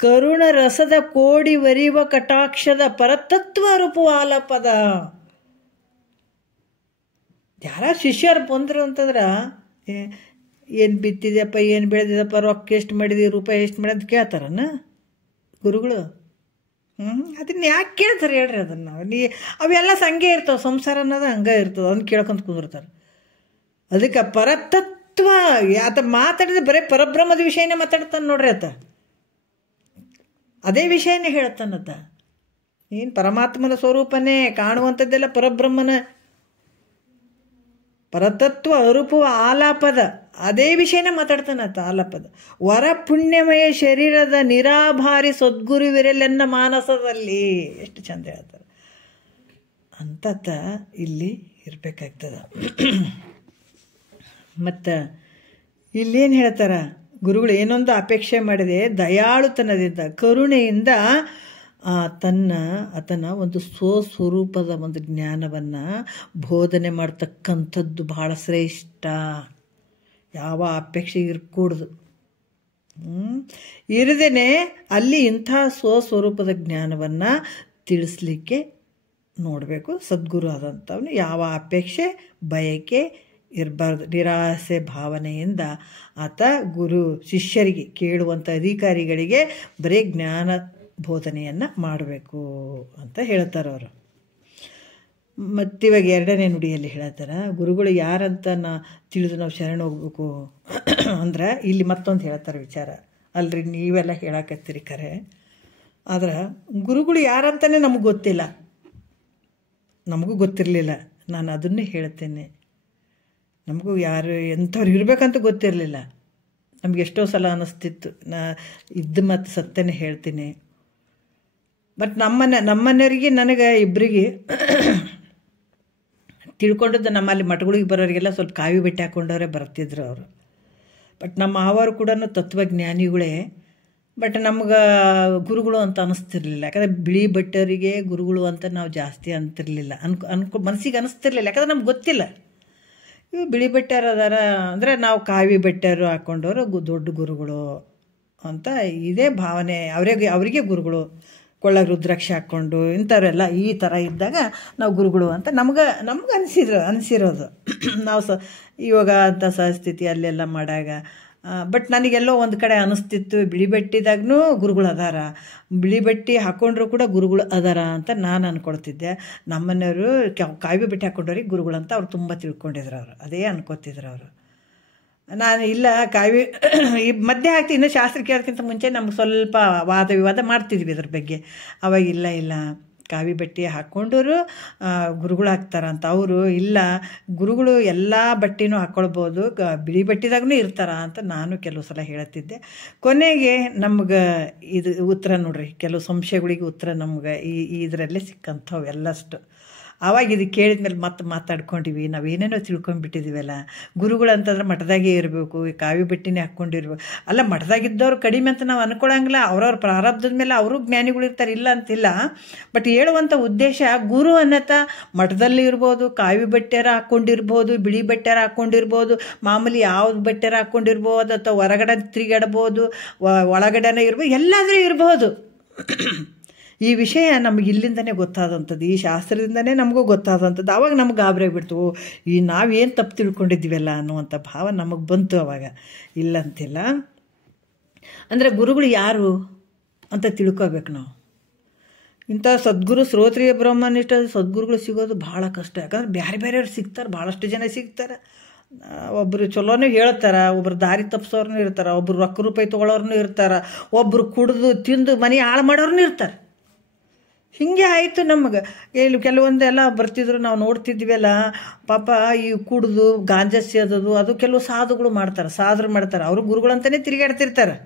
ಕರುಣ ರಸದ ಕೋಡಿ ವರಿವ ಕಟಾಕ್ಷದ ಪರತತ್ವ ರೂಪು ಆಲಾಪದ. ಯಾರ ಶಿಷ್ಯರು ಬಂದರು ಅಂತಂದ್ರೆ, ಏನು ಬಿತ್ತಿದೆಯಪ್ಪ, ಏನು ಬೆಳೆದಿದಪ್ಪ, ರೊಕ್ಕ ಎಷ್ಟು ಮಾಡಿದಿ, ರೂಪಾಯಿ ಎಷ್ಟು ಮಾಡಿ ಅಂತ ಕೇಳ್ತಾರನ್ನ ಗುರುಗಳು. ಅದನ್ನ ಯಾಕೆ ಕೇಳ್ತಾರೆ ಹೇಳ್ರಿ? ಅದನ್ನು ಅವೆಲ್ಲ ಹಂಗೆ ಇರ್ತಾವೆ, ಸಂಸಾರ ಅನ್ನೋದು ಹಂಗೆ ಇರ್ತದೆ, ಅದನ್ನು ಕೇಳ್ಕೊಂತ ಕುಂದಿರ್ತಾರೆ. ಅದಕ್ಕೆ ಪರತತ್ವ ಆತ ಮಾತಾಡಿದ್ರೆ ಬರೀ ಪರಬ್ರಹ್ಮದ ವಿಷಯನೇ ಮಾತಾಡ್ತಾನೆ ನೋಡ್ರಿ. ಆತ ಅದೇ ವಿಷಯನೇ ಹೇಳ್ತಾನತ್ತ. ಏನು ಪರಮಾತ್ಮನ ಸ್ವರೂಪನೇ, ಕಾಣುವಂಥದ್ದೆಲ್ಲ ಪರಬ್ರಹ್ಮನ. ಪರತತ್ವ ಅರುಪು ಆಲಾಪದ ಅದೇ ವಿಷಯನೇ ಮಾತಾಡ್ತಾನತ್ತ. ಆಲಾಪದ ವರ ಪುಣ್ಯಮಯ ಶರೀರದ ನಿರಾಭಾರಿ ಸದ್ಗುರುವಿರಲೆನ್ನ ಮಾನಸದಲ್ಲಿ. ಎಷ್ಟು ಚಂದ ಹೇಳ್ತಾರೆ. ಅಂತತ ಇಲ್ಲಿ ಇರಬೇಕಾಗ್ತದ. ಮತ್ತು ಇಲ್ಲೇನು ಹೇಳ್ತಾರೆ ಗುರುಗಳು, ಏನೊಂದು ಅಪೇಕ್ಷೆ ಮಾಡಿದೆ, ದಯಾಳುತನದಿಂದ ಕರುಣೆಯಿಂದ ಆತನ ಒಂದು ಸ್ವಸ್ವರೂಪದ ಒಂದು ಜ್ಞಾನವನ್ನು ಬೋಧನೆ ಮಾಡ್ತಕ್ಕಂಥದ್ದು ಬಹಳ ಶ್ರೇಷ್ಠ. ಯಾವ ಅಪೇಕ್ಷೆ ಇರಕೂಡ್ದು, ಇರದೇನೆ ಅಲ್ಲಿ ಇಂಥ ಸ್ವಸ್ವರೂಪದ ಜ್ಞಾನವನ್ನು ತಿಳಿಸ್ಲಿಕ್ಕೆ ನೋಡಬೇಕು. ಸದ್ಗುರು ಆದಂಥವನು ಯಾವ ಅಪೇಕ್ಷೆ ಬಯಕೆ ಇರಬಾರ್ದು. ನಿರಾಸೆ ಭಾವನೆಯಿಂದ ಆತ ಗುರು ಶಿಷ್ಯರಿಗೆ, ಕೇಳುವಂಥ ಅಧಿಕಾರಿಗಳಿಗೆ ಬರೀ ಜ್ಞಾನ ಬೋಧನೆಯನ್ನು ಮಾಡಬೇಕು ಅಂತ ಹೇಳ್ತಾರೆ ಅವರು. ಮತ್ತಿವಾಗ ಎರಡನೇ ನುಡಿಯಲ್ಲಿ ಹೇಳ್ತಾರೆ, ಗುರುಗಳು ಯಾರಂತ ತಿಳಿದು ನಾವು ಶರಣ ಹೋಗ್ಬೇಕು ಅಂದ್ರೆ ಇಲ್ಲಿ ಮತ್ತೊಂದು ಹೇಳ್ತಾರೆ ವಿಚಾರ. ಅಲ್ರಿ ನೀವೆಲ್ಲ ಹೇಳಕತ್ತೀರಿ ಖರೆ, ಆದ್ರೆ ಗುರುಗಳು ಯಾರಂತಲೇ ನಮಗೆ ಗೊತ್ತಿಲ್ಲ, ನಮಗೂ ಗೊತ್ತಿರಲಿಲ್ಲ. ನಾನು ಅದನ್ನೇ ಹೇಳ್ತೇನೆ, ನಮಗೂ ಯಾರು ಎಂಥವ್ರು ಇರಬೇಕಂತ ಗೊತ್ತಿರಲಿಲ್ಲ. ನಮ್ಗೆ ಎಷ್ಟೋ ಸಲ ಅನ್ನಿಸ್ತಿತ್ತು, ನಾ ಇದ್ದು ಮತ್ತು ಸತ್ಯನೇ ಹೇಳ್ತೀನಿ. ಬಟ್ ನಮ್ಮನೆಯವರಿಗೆ ನನಗೆ ಇಬ್ಬರಿಗೆ ತಿಳ್ಕೊಂಡದ್ದು, ನಮ್ಮಲ್ಲಿ ಮಠಗಳಿಗೆ ಬರೋರಿಗೆಲ್ಲ ಸ್ವಲ್ಪ ಕಾವಿ ಬಟ್ಟೆ ಹಾಕ್ಕೊಂಡವರೇ ಬರ್ತಿದ್ರು ಅವರು. ಬಟ್ ನಮ್ಮ ಮಾವರು ಕೂಡ ತತ್ವಜ್ಞಾನಿಗಳೇ. ಬಟ್ ನಮ್ಗೆ ಗುರುಗಳು ಅಂತ ಅನ್ನಿಸ್ತಿರ್ಲಿಲ್ಲ. ಯಾಕಂದರೆ ಬಿಳಿ ಬಟ್ಟೆಯವರಿಗೆ ಗುರುಗಳು ಅಂತ ನಾವು ಜಾಸ್ತಿ ಅಂತಿರಲಿಲ್ಲ, ಮನಸ್ಸಿಗೆ ಅನ್ನಿಸ್ತಿರ್ಲಿಲ್ಲ. ಯಾಕಂದ್ರೆ ನಮ್ಗೆ ಗೊತ್ತಿಲ್ಲ ಇವು ಬಿಳಿ ಬಟ್ಟೆಯರು ಅದಾರ ಅಂದರೆ ನಾವು ಕಾವಿ ಬಟ್ಟೆಯರು ಹಾಕ್ಕೊಂಡವರು ದೊಡ್ಡ ಗುರುಗಳು ಅಂತ ಇದೇ ಭಾವನೆ. ಅವರಿಗೆ ಗುರುಗಳು, ಕೊಳ್ಳಗೆ ರುದ್ರಾಕ್ಷಿ ಹಾಕ್ಕೊಂಡು ಇಂಥವರೆಲ್ಲ ಈ ಥರ ಇದ್ದಾಗ ನಾವು ಗುರುಗಳು ಅಂತ ನಮ್ಗೆ ಅನಿಸಿರೋದು. ನಾವು ಇವಾಗ ಅಂಥ ಸಹಸ್ಥಿತಿ ಅಲ್ಲೆಲ್ಲ ಮಾಡಾಗ. ಬಟ್ ನನಗೆಲ್ಲೋ ಒಂದು ಕಡೆ ಅನ್ನಿಸ್ತಿತ್ತು, ಬಿಳಿ ಬಟ್ಟಿದಾಗೂ ಗುರುಗಳು ಅದಾರ, ಬಿಳಿ ಬಟ್ಟೆ ಹಾಕ್ಕೊಂಡ್ರು ಕೂಡ ಗುರುಗಳು ಅದಾರ ಅಂತ ನಾನು ಅಂದ್ಕೊಳ್ತಿದ್ದೆ. ನಮ್ಮನೆಯವರು ಕಾವಿ ಬಟ್ಟೆ ಹಾಕ್ಕೊಂಡವ್ರಿಗೆ ಗುರುಗಳು ಅಂತ ಅವ್ರು ತುಂಬ ತಿಳ್ಕೊಂಡಿದ್ರು. ಅವರು ಅದೇ ಅನ್ಕೋತಿದ್ರು ಅವರು. ನಾನು ಇಲ್ಲ ಕಾವಿ ಈ ಮಧ್ಯೆ ಹಾಕ್ತೀನಿ, ಇನ್ನೂ ಶಾಸ್ತ್ರ ಕೇಳೋದಕ್ಕಿಂತ ಮುಂಚೆ ನಮ್ಗೆ ಸ್ವಲ್ಪ ವಾದ ವಿವಾದ ಮಾಡ್ತಿದ್ವಿ ಇದ್ರ ಬಗ್ಗೆ. ಅವಾಗ ಇಲ್ಲ ಕಾವಿ ಬಟ್ಟೆ ಹಾಕ್ಕೊಂಡವರು ಗುರುಗಳು ಹಾಕ್ತಾರಂತ. ಅವರು ಇಲ್ಲ, ಗುರುಗಳು ಎಲ್ಲ ಬಟ್ಟೆನೂ ಹಾಕ್ಕೊಳ್ಬೋದು, ಬಿಳಿ ಬಟ್ಟೆದಾಗೂ ಇರ್ತಾರ ಅಂತ ನಾನು ಕೆಲವು ಸಲ ಹೇಳ್ತಿದ್ದೆ. ಕೊನೆಗೆ ನಮ್ಗೆ ಇದು ಉತ್ತರ ನೋಡ್ರಿ, ಕೆಲವು ಸಂಶಯಗಳಿಗೆ ಉತ್ತರ ನಮ್ಗೆ ಇದರಲ್ಲೇ ಸಿಕ್ಕಂಥವು ಎಲ್ಲಷ್ಟು. ಆವಾಗ ಇದು ಕೇಳಿದ ಮೇಲೆ ಮತ್ತೆ ಮಾತಾಡ್ಕೊಂಡಿವಿ, ನಾವೇನೇನೋ ತಿಳ್ಕೊಂಡ್ಬಿಟ್ಟಿದ್ದೀವಲ್ಲ. ಗುರುಗಳು ಅಂತಂದ್ರೆ ಮಠದಾಗೆ ಇರಬೇಕು, ಈ ಕಾವಿ ಬಟ್ಟೆನೇ ಹಾಕ್ಕೊಂಡಿರ್ಬೇಕು. ಅಲ್ಲ, ಮಠದಾಗಿದ್ದವ್ರು ಕಡಿಮೆ ಅಂತ ನಾವು ಅಂದ್ಕೊಳಂಗಿಲ್ಲ. ಅವ್ರವ್ರ ಪ್ರಾರಬ್ಧದ ಮೇಲೆ ಅವರು ಜ್ಞಾನಿಗಳು ಇರ್ತಾರೆ, ಇಲ್ಲ ಅಂತಿಲ್ಲ. ಬಟ್ ಹೇಳುವಂಥ ಉದ್ದೇಶ, ಗುರು ಅನ್ನತ್ತ ಮಠದಲ್ಲಿ ಇರ್ಬೋದು, ಕಾವಿ ಬಟ್ಟೆರ ಹಾಕ್ಕೊಂಡಿರ್ಬೋದು, ಬಿಳಿ ಬಟ್ಟೆರ ಹಾಕ್ಕೊಂಡಿರ್ಬೋದು, ಮಾಮೂಲಿ ಯಾವ್ದು ಬಟ್ಟೆರ ಹಾಕ್ಕೊಂಡಿರ್ಬೋದು, ಅಥವಾ ಹೊರಗಡೆ ತಿರುಗಾಡ್ಬೋದು, ಒಳಗಡೆನೇ ಇರ್ಬೋದು, ಎಲ್ಲಾದರೂ ಇರ್ಬೋದು. ಈ ವಿಷಯ ನಮಗೆ ಇಲ್ಲಿಂದನೇ ಗೊತ್ತಾದಂಥದ್ದು, ಈ ಶಾಸ್ತ್ರದಿಂದನೇ ನಮಗೂ ಗೊತ್ತಾದಂಥದ್ದು. ಆವಾಗ ನಮ್ಗೆ ಗಾಬರಿ ಆಗಿಬಿಡ್ತು, ನಾವೇನು ತಪ್ಪು ತಿಳ್ಕೊಂಡಿದ್ದೀವಲ್ಲ ಅನ್ನುವಂಥ ಭಾವ ನಮಗೆ ಬಂತು ಅವಾಗ. ಇಲ್ಲಂತಿಲ್ಲ. ಅಂದರೆ ಗುರುಗಳು ಯಾರು ಅಂತ ತಿಳ್ಕೊಬೇಕು ನಾವು. ಇಂಥ ಸದ್ಗುರು, ಶ್ರೋತ್ರಿಯ ಬ್ರಹ್ಮನಿಷ್ಠ ಸದ್ಗುರುಗಳು ಸಿಗೋದು ಭಾಳ ಕಷ್ಟ. ಯಾಕಂದ್ರೆ ಬೇರೆ ಬೇರೆಯವ್ರು ಸಿಗ್ತಾರೆ, ಭಾಳಷ್ಟು ಜನ ಸಿಗ್ತಾರೆ. ಒಬ್ಬರು ಚಲೋನೂ ಹೇಳ್ತಾರೆ, ಒಬ್ರು ದಾರಿ ತಪ್ಪಿಸೋರ್ನೂ ಇರ್ತಾರೆ, ಒಬ್ರು ರೊಕ್ಕ ರೂಪಾಯಿ ತೊಗೊಳೋರ್ನೂ ಇರ್ತಾರೆ, ಒಬ್ಬರು ಕುಡಿದು ತಿಂದು ಮನೆ ಹಾಳು ಮಾಡೋರ್ನೂ ಇರ್ತಾರೆ. ಹೀಗೆ ಆಯಿತು ನಮಗೆ. ಇಲ್ಲಿ ಕೆಲವೊಂದೆಲ್ಲ ಬರ್ತಿದ್ರು, ನಾವು ನೋಡ್ತಿದ್ವಲ್ಲ ಪಾಪ, ಈ ಕುಡಿದು ಗಾಂಜಾ ಸೇದೋದು ಅದು ಕೆಲವು ಸಾಧುಗಳು ಮಾಡ್ತಾರೆ. ಅವರು ಗುರುಗಳಂತಲೇ ತಿರುಗಾಡ್ತಿರ್ತಾರೆ.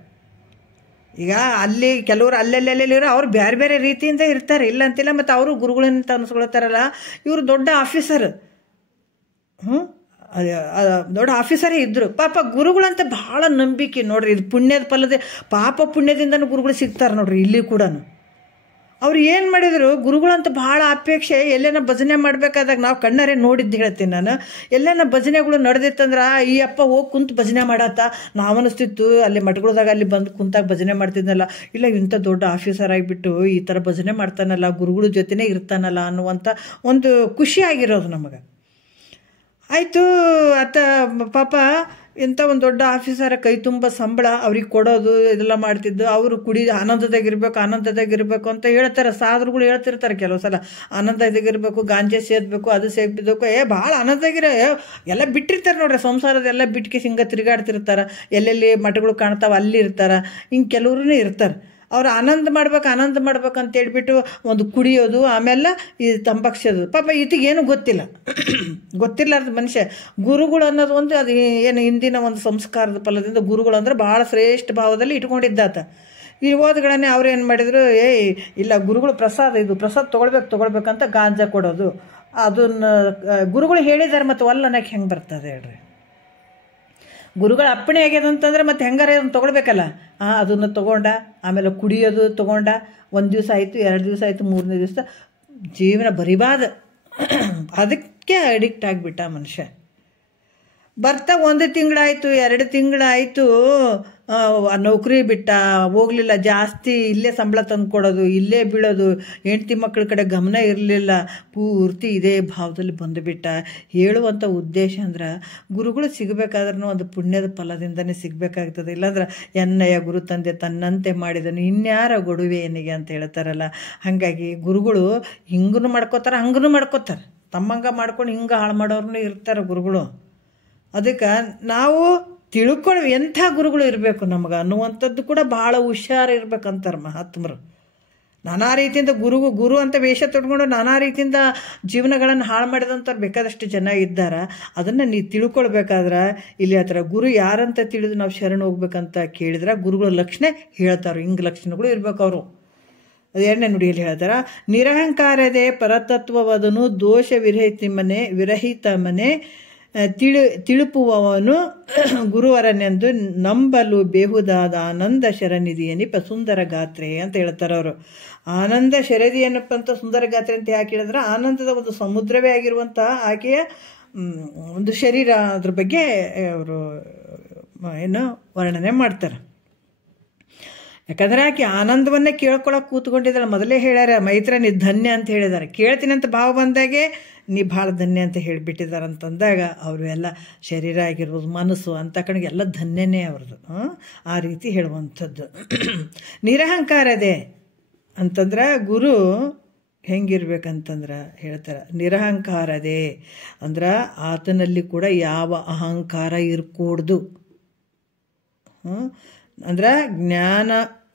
ಈಗ ಅಲ್ಲಿ ಕೆಲವರು ಅಲ್ಲೆಲ್ಲೆಲ್ಲಿರೋ ಅವ್ರು ಬೇರೆ ಬೇರೆ ರೀತಿಯಿಂದ ಇರ್ತಾರೆ, ಇಲ್ಲ ಅಂತಿಲ್ಲ. ಮತ್ತು ಅವರು ಗುರುಗಳಂತ ಅನ್ಸ್ಕೊಳ್ತಾರಲ್ಲ, ಇವರು ದೊಡ್ಡ ಆಫೀಸರ್, ದೊಡ್ಡ ಆಫೀಸರೇ ಇದ್ದರು. ಪಾಪ ಗುರುಗಳಂತ ಭಾಳ ನಂಬಿಕೆ ನೋಡ್ರಿ. ಇದು ಪುಣ್ಯದ ಫಲದ ಪುಣ್ಯದಿಂದನೂ ಗುರುಗಳು ಸಿಗ್ತಾರೆ ನೋಡ್ರಿ. ಇಲ್ಲಿ ಕೂಡ ಅವ್ರು ಏನು ಮಾಡಿದರು, ಗುರುಗಳಂತ ಭಾಳ ಅಪೇಕ್ಷೆ. ಎಲ್ಲೇನ ಭಜನೆ ಮಾಡಬೇಕಾದಾಗ ನಾವು ಕಣ್ಣಾರೆ ನೋಡಿದ್ದು ಹೇಳ್ತೀನಿ ನಾನು. ಎಲ್ಲೇನ ಭಜನೆಗಳು ನಡೆದಿತ್ತಂದ್ರೆ ಈ ಅಪ್ಪ ಹೋಗಿ ಕುಂತು ಭಜನೆ ಮಾಡತ್ತ, ನಾವು ಅನಿಸ್ತಿತ್ತು ಅಲ್ಲಿ ಮಠಗಳದಾಗ ಅಲ್ಲಿ ಬಂದು ಕುಂತಾಗ ಭಜನೆ ಮಾಡ್ತಿದ್ನಲ್ಲ, ಇಲ್ಲ ಇಂಥ ದೊಡ್ಡ ಆಫೀಸರ್ ಆಗಿಬಿಟ್ಟು ಈ ಥರ ಭಜನೆ ಮಾಡ್ತಾನಲ್ಲ, ಗುರುಗಳ ಜೊತೆನೇ ಇರ್ತಾನಲ್ಲ ಅನ್ನುವಂಥ ಒಂದು ಖುಷಿ ಆಗಿರೋದು ನಮಗೆ. ಆಯಿತು, ಆತ ಪಾಪ ಇಂಥ ಒಂದು ದೊಡ್ಡ ಆಫೀಸರ ಕೈ ತುಂಬ ಸಂಬಳ ಅವ್ರಿಗೆ ಕೊಡೋದು ಇದೆಲ್ಲ ಮಾಡ್ತಿದ್ದು. ಅವರು ಆನಂದದಾಗಿರ್ಬೇಕು ಅಂತ ಹೇಳ್ತಾರೆ. ಸಾಧುಗಳು ಹೇಳ್ತಿರ್ತಾರೆ ಕೆಲವು ಸಲ, ಆನಂದದಾಗಿರ್ಬೇಕು, ಗಾಂಜಾ ಸೇದಬೇಕು, ಅದು ಸೇದಬೇಕು, ಭಾಳ ಆನಂದದಾಗಿರೋ ಎಲ್ಲ ಬಿಟ್ಟಿರ್ತಾರೆ ನೋಡ್ರಿ. ಸಂಸಾರದೆಲ್ಲ ಬಿಟ್ಟಿಗೆ ಹಿಂಗೆ ತಿರುಗಾಡ್ತಿರ್ತಾರೆ, ಎಲ್ಲೆಲ್ಲಿ ಮಠಗಳು ಕಾಣ್ತಾವೆ ಅಲ್ಲಿ ಇರ್ತಾರೆ. ಹಿಂಗೆ ಕೆಲವ್ರೂ ಇರ್ತಾರೆ. ಅವ್ರು ಆನಂದ ಮಾಡ್ಬೇಕು ಅಂತ ಹೇಳ್ಬಿಟ್ಟು ಒಂದು ಕುಡಿಯೋದು, ಆಮೇಲೆ ಈ ತಂಬಾಕ್ಸೋದು. ಪಾಪ ಈತಿಗೇನು ಗೊತ್ತಿಲ್ಲಾರ್ದ ಮನುಷ್ಯ. ಗುರುಗಳು ಅನ್ನೋದು ಒಂದು ಅದು ಏನು ಹಿಂದಿನ ಒಂದು ಸಂಸ್ಕಾರದ ಫಲದಿಂದ ಗುರುಗಳು ಅಂದರೆ ಭಾಳ ಶ್ರೇಷ್ಠ ಭಾವದಲ್ಲಿ ಇಟ್ಕೊಂಡಿದ್ದಾತ. ಈ ಓದ್ಗಳನ್ನೇ ಅವ್ರು ಏನು ಮಾಡಿದರು, ಇಲ್ಲ ಗುರುಗಳು ಪ್ರಸಾದ ತೊಗೊಳ್ಬೇಕಂತ ಗಾಂಜಾ ಕೊಡೋದು. ಅದನ್ನು ಗುರುಗಳು ಹೇಳಿದ್ದಾರೆ, ಮತ್ತು ಒಲ್ಲ ಅನ್ನಕ್ಕೆ ಹೆಂಗೆ ಬರ್ತದೆ ಹೇಳ್ರಿ. ಗುರುಗಳ ಅಪ್ಪಣೆ ಆಗ್ಯದ ಅಂತಂದ್ರೆ ಮತ್ತೆ ಹೆಂಗಾರ ಅದನ್ನು ತೊಗೊಳ್ಬೇಕಲ್ಲ. ಅದನ್ನು ತೊಗೊಂಡ, ಆಮೇಲೆ ಕುಡಿಯೋದು ತೊಗೊಂಡ, 1 ದಿವಸ ಆಯಿತು, 2 ದಿವಸ ಆಯಿತು, 3ನೇ ದಿವಸ ಜೀವನ ಬರಿಬಾದ. ಅದಕ್ಕೆ ಅಡಿಕ್ಟ್ ಆಗಿಬಿಟ್ಟ ಮನುಷ್ಯ. ಬರ್ತಾ 1 ತಿಂಗಳಾಯಿತು, 2 ತಿಂಗಳಾಯಿತು, ನೌಕರಿ ಬಿಟ್ಟ, ಹೋಗಲಿಲ್ಲ. ಜಾಸ್ತಿ ಇಲ್ಲೇ ಸಂಬಳ ತಂದು ಕೊಡೋದು, ಇಲ್ಲೇ ಬೀಳೋದು, ಹೆಂಡ್ತಿ ಮಕ್ಕಳ ಕಡೆ ಗಮನ ಇರಲಿಲ್ಲ. ಪೂರ್ತಿ ಇದೇ ಭಾವದಲ್ಲಿ ಬಂದುಬಿಟ್ಟ. ಹೇಳುವಂಥ ಉದ್ದೇಶ ಅಂದ್ರೆ ಗುರುಗಳು ಸಿಗಬೇಕಾದ್ರೂ ಒಂದು ಪುಣ್ಯದ ಫಲದಿಂದನೇ ಸಿಗಬೇಕಾಗ್ತದೆ. ಇಲ್ಲಾಂದ್ರೆ ಎನ್ನಯ್ಯ ಗುರು ತಂದೆ ತನ್ನಂತೆ ಮಾಡಿದನು ಇನ್ಯಾರ ಗೊಡುವೆ ಏನಿಗೆ ಅಂತ ಹೇಳ್ತಾರಲ್ಲ. ಹಾಗಾಗಿ ಗುರುಗಳು ಹಿಂಗೂ ಮಾಡ್ಕೋತಾರೆ, ಹಂಗೂ ಮಾಡ್ಕೋತಾರೆ. ತಮ್ಮಂಗೆ ಮಾಡ್ಕೊಂಡು ಹಿಂಗೆ ಹಾಳು ಮಾಡೋರ್ನು ಇರ್ತಾರೆ ಗುರುಗಳು. ಅದಕ್ಕೆ ನಾವು ತಿಳ್ಕೊಳ್ಳಿ ಎಂಥ ಗುರುಗಳು ಇರಬೇಕು ನಮ್ಗೆ ಅನ್ನುವಂಥದ್ದು ಕೂಡ ಭಾಳ ಹುಷಾರು ಇರ್ಬೇಕಂತಾರೆ ಮಹಾತ್ಮರು. ನಾನಾ ರೀತಿಯಿಂದ ಗುರು ಅಂತ ವೇಷ ತೊಡ್ಕೊಂಡು ನಾನಾ ರೀತಿಯಿಂದ ಜೀವನಗಳನ್ನು ಹಾಳು ಮಾಡಿದಂಥವ್ರು ಬೇಕಾದಷ್ಟು ಜನ ಇದ್ದಾರೆ. ಅದನ್ನು ನೀವು ತಿಳ್ಕೊಳ್ಬೇಕಾದ್ರೆ ಇಲ್ಲಿ ಆ ಥರ ಗುರು ಯಾರಂತ ತಿಳಿದು ನಾವು ಶರಣ ಹೋಗ್ಬೇಕಂತ ಕೇಳಿದ್ರೆ ಗುರುಗಳ ಲಕ್ಷಣ ಹೇಳ್ತಾರೆ. ಹಿಂಗೆ ಲಕ್ಷಣಗಳು ಇರಬೇಕು ಅವರು. ಅದು 2ನೇ ನುಡಿಯಲ್ಲಿ ಹೇಳ್ತಾರೆ, ನಿರಹಂಕಾರದೇ ಪರತತ್ವವದನು ದೋಷ ವಿರಹಿತಮನೆ ತಿಳುಪುವವನು ಗುರುವರನೆಂದು ನಂಬಲು ಬೇಹುದಾದ ಆನಂದ ಶರನಿಧಿಯನಿಪ ಸುಂದರ ಗಾತ್ರೆ ಅಂತ ಹೇಳ್ತಾರೆ ಅವರು. ಆನಂದ ಶರದಿ ಏನಪ್ಪ ಅಂತ ಸುಂದರ ಗಾತ್ರೆ ಅಂತ ಯಾಕೆ ಹೇಳಿದ್ರೆ, ಆನಂದದ ಒಂದು ಸಮುದ್ರವೇ ಆಗಿರುವಂಥ ಆಕೆಯ ಒಂದು ಶರೀರ, ಅದ್ರ ಬಗ್ಗೆ ಅವರು ವರ್ಣನೆ ಮಾಡ್ತಾರೆ. ಯಾಕಂದ್ರೆ ಆಕೆ ಆನಂದವನ್ನೇ ಕೇಳ್ಕೊಳಕ್ಕೆ ಕೂತ್ಕೊಂಡಿದ್ದಾಳೆ. ಮೊದಲೇ ಹೇಳ್ಯಾರ ಮೈತ್ರ ನೀ ಧನ್ಯ ಅಂತ ಹೇಳಿದ್ದಾರೆ. ಕೇಳ್ತೀನಿ ಅಂತ ಭಾವ ಬಂದಾಗೆ ನೀ ಭಾಳ ಧನ್ಯ ಅಂತ ಹೇಳಿಬಿಟ್ಟಿದ್ದಾರೆ ಅಂತಂದಾಗ ಅವರು ಎಲ್ಲ ಶರೀರ ಆಗಿರ್ಬೋದು, ಮನಸ್ಸು ಅಂತ ಕಡೆಗೆ ಎಲ್ಲ ಧನ್ಯನೇ ಅವ್ರದ್ದು. ಆ ರೀತಿ ಹೇಳುವಂಥದ್ದು. ನಿರಹಂಕಾರದೇ ಅಂತಂದ್ರೆ ಗುರು ಹೆಂಗಿರ್ಬೇಕಂತಂದ್ರೆ ಹೇಳ್ತಾರೆ, ನಿರಹಂಕಾರದೇ ಅಂದ್ರೆ ಆತನಲ್ಲಿ ಕೂಡ ಯಾವ ಅಹಂಕಾರ ಇರ್ಕೂಡ್ದು. ಅಂದ್ರೆ ಜ್ಞಾನ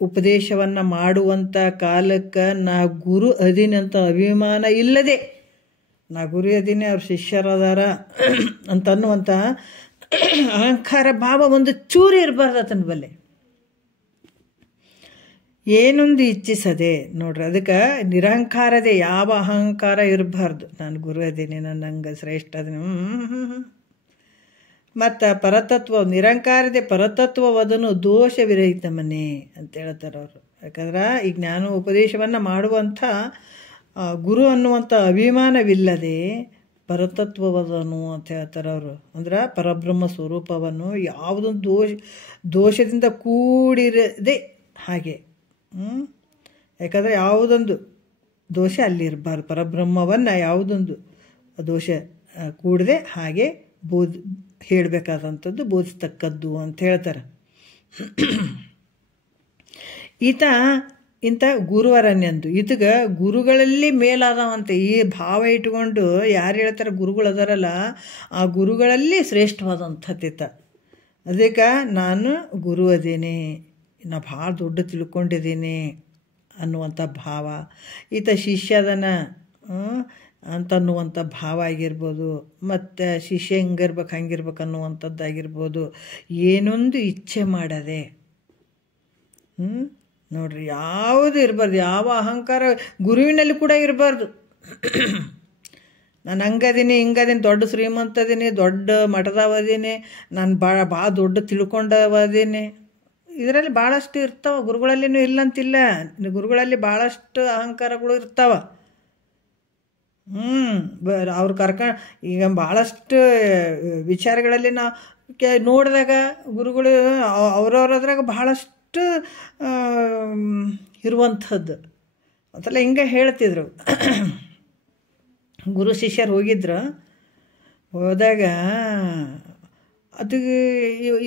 ಉಪದೇಶವನ್ನು ಮಾಡುವಂಥ ಕಾಲಕ್ಕೆ ನಾ ಗುರು ಅದಿನಂತ ಅಭಿಮಾನ ಇಲ್ಲದೆ, ನಾ ಗುರು ಅದಿನೇ ಅವ್ರ ಶಿಷ್ಯರದಾರ ಅಂತನ್ನುವಂಥ ಅಹಂಕಾರ ಭಾವ ಒಂದು ಚೂರು ಇರಬಾರ್ದು ಆತನ ಬಲ್ಲೆ. ಏನೊಂದು ಇಚ್ಛಿಸದೆ ನೋಡ್ರಿ. ಅದಕ್ಕೆ ನಿರಹಂಕಾರದೇ, ಯಾವ ಅಹಂಕಾರ ಇರಬಾರ್ದು. ನಾನು ಗುರು ಅದೇನೆ, ನನ್ನ ಹಂಗೆ ಶ್ರೇಷ್ಠ ಅದೇನೆ. ಮತ್ತು ಪರತತ್ವ ನಿರಂಕಾರದೆ ಪರತತ್ವವದನ್ನು ದೋಷ ವಿರಹಿತ ಮನೆ ಅಂತ ಹೇಳ್ತಾರೆ ಅವರು. ಯಾಕಂದ್ರೆ ಈ ಜ್ಞಾನ ಉಪದೇಶವನ್ನು ಮಾಡುವಂಥ ಗುರು ಅನ್ನುವಂಥ ಅಭಿಮಾನವಿಲ್ಲದೆ ಪರತತ್ವವದನು ಅಂತ ಹೇಳ್ತಾರೆ ಅವರು. ಅಂದ್ರೆ ಪರಬ್ರಹ್ಮ ಸ್ವರೂಪವನ್ನು ಯಾವುದೊಂದು ದೋಷದಿಂದ ಕೂಡಿರದೆ ಹಾಗೆ. ಯಾಕಂದರೆ ಯಾವುದೊಂದು ದೋಷ ಅಲ್ಲಿ ಇರಬಾರ್ದು. ಪರಬ್ರಹ್ಮವನ್ನು ಯಾವುದೊಂದು ದೋಷ ಕೂಡದೆ ಹಾಗೆ ಹೇಳಬೇಕಾದಂಥದ್ದು, ಬೋಧಿಸ್ತಕ್ಕದ್ದು ಅಂತ ಹೇಳ್ತಾರೆ. ಇಂಥ ಗುರುವರನ್ನೆಂದು ಇದಕ್ಕೆ ಗುರುಗಳಲ್ಲಿ ಮೇಲಾದವಂತ ಈ ಭಾವ ಇಟ್ಕೊಂಡು ಯಾರು ಹೇಳ್ತಾರೆ ಗುರುಗಳು ಅದಾರಲ್ಲ, ಆ ಗುರುಗಳಲ್ಲಿ ಶ್ರೇಷ್ಠವಾದಂಥದ್ದಿತ. ಅದಕ್ಕೆ ನಾನು ಗುರು ಅದೇನೆ, ನಾ ಭಾಳ ದೊಡ್ಡ ತಿಳ್ಕೊಂಡಿದ್ದೀನಿ ಅನ್ನುವಂಥ ಭಾವ. ಶಿಷ್ಯದನ ಅಂತನ್ನುವಂಥ ಭಾವ ಆಗಿರ್ಬೋದು, ಮತ್ತು ಶಿಷ್ಯ ಹಂಗಿರ್ಬೇಕು ಅನ್ನುವಂಥದ್ದಾಗಿರ್ಬೋದು. ಏನೊಂದು ಇಚ್ಛೆ ಮಾಡದೆ ನೋಡ್ರಿ, ಯಾವುದು ಇರಬಾರ್ದು. ಯಾವ ಅಹಂಕಾರ ಗುರುವಿನಲ್ಲಿ ಕೂಡ ಇರಬಾರ್ದು. ನಾನು ಹಂಗದೀನಿ ಹಿಂಗದೀನಿ, ದೊಡ್ಡ ಶ್ರೀಮಂತದೀನಿ, ದೊಡ್ಡ ಮಠದವದೀನಿ, ನಾನು ಭಾಳ ದೊಡ್ಡ ತಿಳ್ಕೊಂಡವದೀನಿ. ಇದರಲ್ಲಿ ಭಾಳಷ್ಟು ಇರ್ತಾವೆ. ಗುರುಗಳಲ್ಲಿನೂ ಇಲ್ಲಂತಿಲ್ಲ, ಗುರುಗಳಲ್ಲಿ ಭಾಳಷ್ಟು ಅಹಂಕಾರಗಳು ಇರ್ತಾವೆ. ಅವ್ರು ಈಗ ಭಾಳಷ್ಟು ವಿಚಾರಗಳಲ್ಲಿ ನಾವು ನೋಡಿದಾಗ ಗುರುಗಳು ಅವ್ರವ್ರದ್ರಾಗ ಭಾಳಷ್ಟು ಇರುವಂಥದ್ದು ಅದೆಲ್ಲ ಹಿಂಗೆ ಹೇಳ್ತಿದ್ರು. ಗುರು ಶಿಷ್ಯರು ಹೋದಾಗ ಅದು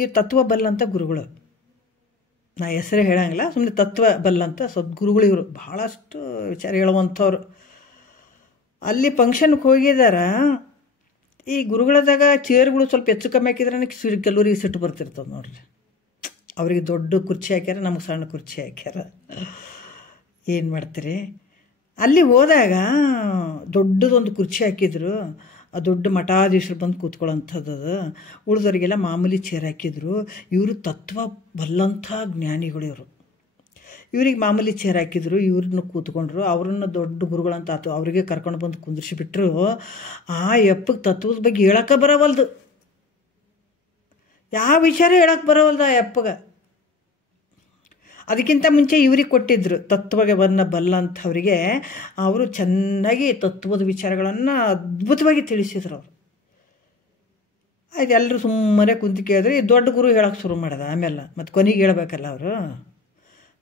ಈ ತತ್ವ ಬಲ್ಲಂಥ ಗುರುಗಳು, ನಾ ಹೆಸರೇ ಹೇಳಂಗಿಲ್ಲ, ಸುಮ್ಮನೆ ತತ್ವ ಬಲ್ಲಂಥ ಸದ್ಗುರುಗಳು ಇವರು. ಭಾಳಷ್ಟು ವಿಚಾರ ಹೇಳುವಂಥವ್ರು. ಅಲ್ಲಿ ಫಂಕ್ಷನ್ಗೆ ಹೋಗಿದಾರ. ಈ ಗುರುಗಳದಾಗ ಚೇರ್ಗಳು ಸ್ವಲ್ಪ ಹೆಚ್ಚು ಕಮ್ಮಿ ಹಾಕಿದ್ರೆ ಕೆಲವ್ರಿಗೆ ಸಿಟ್ಟು ಬರ್ತಿರ್ತದೆ ನೋಡ್ರಿ. ಅವ್ರಿಗೆ ದೊಡ್ಡ ಕುರ್ಚಿ ಹಾಕ್ಯಾರ, ನಮಗೆ ಸಣ್ಣ ಕುರ್ಚಿ ಹಾಕ್ಯಾರ. ಏನು ಮಾಡ್ತೀರಿ? ಅಲ್ಲಿ ಹೋದಾಗ ದೊಡ್ಡದೊಂದು ಕುರ್ಚಿ ಹಾಕಿದ್ರು. ಆ ದೊಡ್ಡ ಮಠಾಧೀಶರು ಬಂದು ಕೂತ್ಕೊಳ್ಳೋಂಥದ್ದು. ಉಳಿದವರಿಗೆಲ್ಲ ಮಾಮೂಲಿ ಚೇರ್ ಹಾಕಿದ್ರು. ಇವರು ತತ್ವ ಬಲ್ಲಂಥ ಜ್ಞಾನಿಗಳು ಇವರು. ಇವ್ರಿಗೆ ಮಾಮೂಲಿ ಚೇರ್ ಹಾಕಿದ್ರು, ಇವ್ರನ್ನ ಕೂತ್ಕೊಂಡ್ರು. ಅವ್ರನ್ನ ದೊಡ್ಡ ಗುರುಗಳಂತ ಆತು, ಅವರಿಗೆ ಕರ್ಕೊಂಡು ಬಂದು ಕುಂದಿರಿಸಿಬಿಟ್ರು. ಆ ಯಪ್ಪಗೆ ತತ್ವದ ಬಗ್ಗೆ ಹೇಳೋಕೆ ಬರವಲ್ದು. ಯಾವ ವಿಚಾರ ಹೇಳಕ್ಕೆ ಬರೋವಲ್ದು ಆ ಅಪ್ಪಗೆ. ಅದಕ್ಕಿಂತ ಮುಂಚೆ ಇವ್ರಿಗೆ ಕೊಟ್ಟಿದ್ದರು ತತ್ವವನ್ನು ಬಲ್ಲಂಥವರಿಗೆ. ಅವರು ಚೆನ್ನಾಗಿ ತತ್ವದ ವಿಚಾರಗಳನ್ನು ಅದ್ಭುತವಾಗಿ ತಿಳಿಸಿದ್ರು ಅವರು. ಆಯ್ತು, ಎಲ್ಲರೂ ಸುಮ್ಮನೆ ಕುಂತು ಕೇಳಿದ್ರೆ ಈ ದೊಡ್ಡ ಗುರು ಹೇಳೋಕ್ಕೆ ಶುರು ಮಾಡ್ದ. ಆಮೇಲೆ ಮತ್ತು ಕೊನೆಗೆ ಹೇಳ್ಬೇಕಲ್ಲ ಅವರು.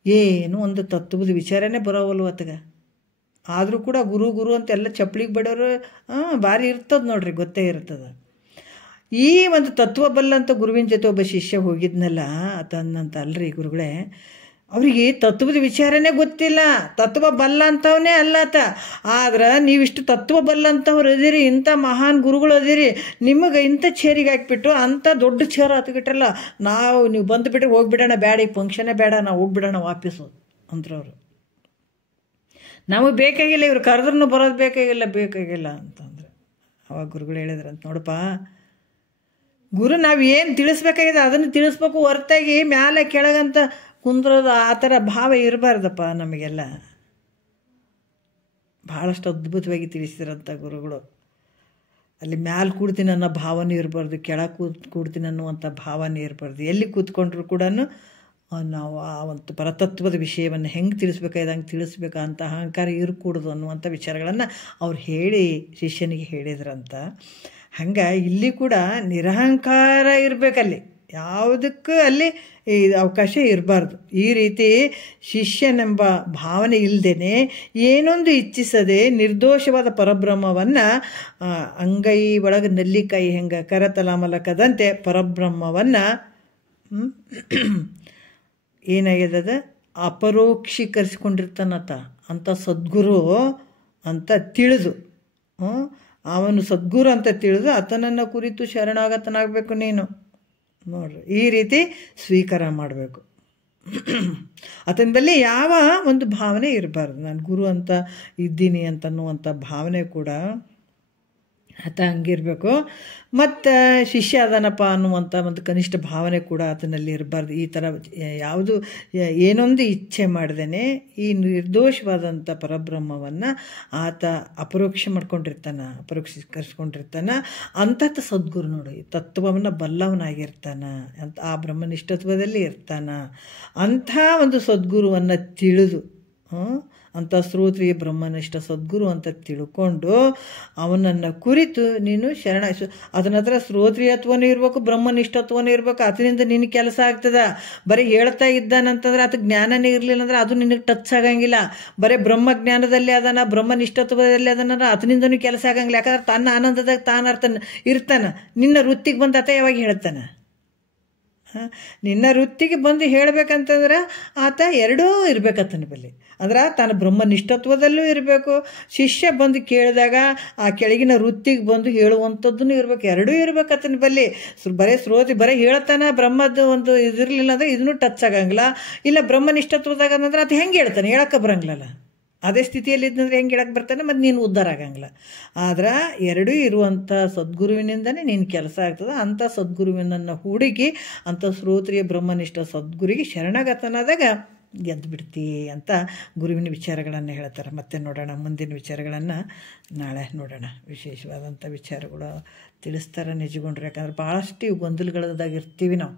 ಏನು ಒಂದು ತತ್ವದ ವಿಚಾರನೇ ಬರೋವಲ್ವ ಅತ್ತಗ. ಆದರೂ ಕೂಡ ಗುರು ಗುರು ಅಂತೆಲ್ಲ ಚಪ್ಪಲಿಗೆ ಬಿಡೋರು ಭಾರಿ ಇರ್ತದೆ ನೋಡ್ರಿ, ಗೊತ್ತೇ ಇರ್ತದೆ. ಈ ಒಂದು ತತ್ವ ಬಲ್ಲಂತ ಗುರುವಿನ ಜೊತೆ ಒಬ್ಬ ಶಿಷ್ಯ ಹೋಗಿದ್ನಲ್ಲ ಆತನಂತ ಅಲ್ರಿ ಗುರುಗಳೇ, ಅವರಿಗೆ ತತ್ವದ ವಿಚಾರನೇ ಗೊತ್ತಿಲ್ಲ. ತತ್ವ ಬಲ್ಲ ಅಂತವನೇ ಅಲ್ಲಾತ. ಆದ್ರೆ ನೀವಿಷ್ಟು ತತ್ವ ಬಲ್ಲಂಥವ್ರು ಅದಿರಿ, ಇಂಥ ಮಹಾನ್ ಗುರುಗಳು ಅದಿರಿ, ನಿಮಗೆ ಇಂಥ ಚೇರಿಗೆ ಹಾಕಿಬಿಟ್ಟು ಅಂಥ ದೊಡ್ಡ ಚೇರ್ ಹತ್ಬಿಟ್ರಲ್ಲ, ನೀವು ಬಂದುಬಿಟ್ರೆ ಹೋಗ್ಬಿಡೋಣ, ಬೇಡ ಈ ಫಂಕ್ಷನೇ ಬೇಡ, ನಾವು ಹೋಗ್ಬಿಡೋಣ ವಾಪಸ್ಸು ಅಂದ್ರವ್ರು. ನಮಗೆ ಬೇಕಾಗಿಲ್ಲ, ಇವ್ರು ಕರೆದ್ರೂ ಬರೋದು ಬೇಕಾಗಿಲ್ಲ ಅಂತಂದ್ರೆ ಅವಾಗ ಗುರುಗಳು ಹೇಳಿದ್ರಂತ, ನೋಡಪ್ಪ ಗುರು ನಾವು ಏನು ತಿಳಿಸ್ಬೇಕಾಗಿದೆ ಅದನ್ನು ತಿಳಿಸ್ಬೇಕು, ಹೊರತಾಗಿ ಮ್ಯಾಲೆ ಕೆಳಗಂತ ಕುಂದ್ರೋದು ಆ ಥರ ಭಾವ ಇರಬಾರ್ದಪ್ಪ ನಮಗೆಲ್ಲ. ಭಾಳಷ್ಟು ಅದ್ಭುತವಾಗಿ ತಿಳಿಸಿದ್ರಂಥ ಗುರುಗಳು. ಅಲ್ಲಿ ಮ್ಯಾಲೆ ಕೂಡ್ತೀನಿ ಅನ್ನೋ ಭಾವನೆ ಇರಬಾರ್ದು, ಕೆಳಗೆ ಕೂಡ್ತೀನಿ ಅನ್ನುವಂಥ ಭಾವನೆ ಇರಬಾರ್ದು. ಎಲ್ಲಿ ಕೂತ್ಕೊಂಡ್ರು ಕೂಡ ನಾವು ಆ ಒಂದು ಪರತತ್ವದ ವಿಷಯವನ್ನು ಹೆಂಗೆ ತಿಳಿಸ್ಬೇಕಾಗಿದೆ ಹಂಗೆ ತಿಳಿಸ್ಬೇಕು ಅಂತ ಅಹಂಕಾರ ಇರಕೂಡದು ಅನ್ನುವಂಥ ವಿಚಾರಗಳನ್ನು ಅವ್ರು ಹೇಳಿ ಶಿಷ್ಯನಿಗೆ ಹೇಳಿದ್ರಂತ. ಹಂಗೆ ಇಲ್ಲಿ ಕೂಡ ನಿರಹಂಕಾರ ಇರಬೇಕಲ್ಲಿ, ಯಾವುದಕ್ಕೂ ಅಲ್ಲಿ ಅವಕಾಶ ಇರಬಾರ್ದು. ಈ ರೀತಿ ಶಿಷ್ಯನೆಂಬ ಭಾವನೆ ಇಲ್ಲದೇ ಏನೊಂದು ಇಚ್ಛಿಸದೆ ನಿರ್ದೋಷವಾದ ಪರಬ್ರಹ್ಮವನ್ನು ಅಂಗೈ ಒಳಗೆ ನಲ್ಲಿಕಾಯಿ ಹೆಂಗೆ ಕರತಲಾಮಲಕದಂತೆ ಪರಬ್ರಹ್ಮವನ್ನು ಏನಾಗ್ಯದ ಅಪರೋಕ್ಷೀಕರಿಸ್ಕೊಂಡಿರ್ತಾನತ್ತ ಅಂಥ ಸದ್ಗುರು ಅಂತ ತಿಳಿದು, ಅವನು ಸದ್ಗುರು ಅಂತ ತಿಳಿದು ಆತನನ್ನು ಕುರಿತು ಶರಣಾಗತನಾಗಬೇಕು ನೀನು ನೋಡ್ರಿ. ಈ ರೀತಿ ಸ್ವೀಕಾರ ಮಾಡಬೇಕು. ಆತನ ಬಳಿ ಯಾವ ಒಂದು ಭಾವನೆ ಇರಬಾರ್ದು, ನಾನು ಗುರು ಅಂತ ಇದ್ದೀನಿ ಅಂತನ್ನುವಂಥ ಭಾವನೆ ಕೂಡ ಆತ ಹಂಗಿರಬೇಕು. ಮತ್ತು ಶಿಷ್ಯ ಅದನಪ್ಪ ಅನ್ನುವಂಥ ಒಂದು ಕನಿಷ್ಠ ಭಾವನೆ ಕೂಡ ಆತನಲ್ಲಿ ಇರಬಾರ್ದು. ಈ ಥರ ಯಾವುದು ಏನೊಂದು ಇಚ್ಛೆ ಮಾಡ್ದೇನೆ ಈ ನಿರ್ದೋಷವಾದಂಥ ಪರಬ್ರಹ್ಮವನ್ನು ಆತ ಅಪರೋಕ್ಷೀಕರಿಸ್ಕೊಂಡಿರ್ತಾನೆ. ಅಂಥದ್ದು ಸದ್ಗುರು ನೋಡಿ, ಈ ತತ್ವವನ್ನು ಬಲ್ಲವನಾಗಿರ್ತಾನೆ, ಅಂತ ಆ ಬ್ರಹ್ಮನಿಷ್ಠತ್ವದಲ್ಲಿ ಇರ್ತಾನೆ. ಅಂಥ ಒಂದು ಸದ್ಗುರುವನ್ನು ತಿಳಿದು ಅಂಥ ಶ್ರೋತ್ರಿಯ ಬ್ರಹ್ಮನಿಷ್ಠ ಸದ್ಗುರು ಅಂತ ತಿಳ್ಕೊಂಡು ಅವನನ್ನು ಕುರಿತು ನೀನು ಅದನ್ನ ಹತ್ರ ಶ್ರೋತ್ರಿಯತ್ವನೂ ಇರಬೇಕು, ಬ್ರಹ್ಮನಿಷ್ಠತ್ವನೂ ಇರಬೇಕು. ಅದರಿಂದ ನಿನಗೆ ಕೆಲಸ ಆಗ್ತದೆ. ಬರೀ ಹೇಳ್ತಾ ಇದ್ದಾನಂತಂದ್ರೆ ಅದು ಜ್ಞಾನನೇ ಇರಲಿಲ್ಲ ಅಂದ್ರೆ ಅದು ನಿನಗೆ ಟಚ್ ಆಗಂಗಿಲ್ಲ. ಬರೀ ಬ್ರಹ್ಮಜ್ಞಾನದಲ್ಲಿ ಅದನ್ನು ಬ್ರಹ್ಮನಿಷ್ಠತ್ವದಲ್ಲಿ ಅದನ್ನು ಅದರಿಂದನೂ ಕೆಲಸ ಆಗಂಗಿಲ್ಲ. ಯಾಕಂದ್ರೆ ತನ್ನ ಆನಂದದಾಗ ತಾನು ಇರ್ತಾನೆ. ನಿನ್ನ ವೃತ್ತಿಗೆ ಬಂದು ಆತ ಯಾವಾಗ ಹೇಳ್ತಾನೆ? ನಿನ್ನ ವೃತ್ತಿಗೆ ಬಂದು ಹೇಳಬೇಕಂತಂದ್ರೆ ಆತ ಎರಡೂ ಇರಬೇಕತ್ತನ ಬಲ್ಲಿ. ಅಂದ್ರೆ ತನ್ನ ಬ್ರಹ್ಮನಿಷ್ಠತ್ವದಲ್ಲೂ ಇರಬೇಕು, ಶಿಷ್ಯ ಬಂದು ಕೇಳಿದಾಗ ಆ ಕೆಳಗಿನ ವೃತ್ತಿಗೆ ಬಂದು ಹೇಳುವಂಥದ್ದೂ ಇರಬೇಕು, ಎರಡೂ ಇರಬೇಕತ್ತನ ಬಲ್ಲಿ. ಬರೀ ಹೇಳ್ತಾನೆ ಬ್ರಹ್ಮದ ಒಂದು ಇದಿರಲಿಲ್ಲ ಅಂದರೆ ಇದನ್ನೂ ಟಚ್ ಆಗಂಗಿಲ್ಲ. ಇಲ್ಲ ಬ್ರಹ್ಮನಿಷ್ಠತ್ವದಾಗ ಅಂದ್ರೆ ಅದು ಹೆಂಗೆ ಹೇಳ್ತಾನೆ, ಹೇಳಕ್ಕೆ ಬರಂಗಿಲ್ಲಲ್ಲ. ಅದೇ ಸ್ಥಿತಿಯಲ್ಲಿ ಇದ್ದಂದ್ರೆ ಹೆಂಗೆ ಹೇಳಕ್ಕೆ ಬರ್ತಾನೆ, ಮತ್ತು ನೀನು ಉದ್ಧಾರ ಆಗಂಗಿಲ್ಲ. ಆದ್ರೆ ಎರಡೂ ಇರುವಂಥ ಸದ್ಗುರುವಿನಿಂದನೇ ನಿನ್ನ ಕೆಲಸ ಆಗ್ತದೆ. ಅಂಥ ಸದ್ಗುರುವಿನನ್ನು ಹುಡುಕಿ ಅಂಥ ಶ್ರೋತ್ರಿಯ ಬ್ರಹ್ಮನಿಷ್ಠ ಸದ್ಗುರಿಗೆ ಶರಣಾಗತನಾದಾಗ ಗೆದ್ದು ಬಿಡ್ತಿ ಅಂತ ಗುರುವಿನ ವಿಚಾರಗಳನ್ನು ಹೇಳ್ತಾರೆ. ಮತ್ತೆ ನೋಡೋಣ, ಮುಂದಿನ ವಿಚಾರಗಳನ್ನು ನಾಳೆ ನೋಡೋಣ. ವಿಶೇಷವಾದಂಥ ವಿಚಾರಗಳು ತಿಳಿಸ್ತಾರೆ ನಿಜಗೊಂಡ್ರು. ಯಾಕಂದ್ರೆ ಭಾಳಷ್ಟು ಇವು ಗೊಂದಲಗಳದಾಗಿರ್ತೀವಿ ನಾವು.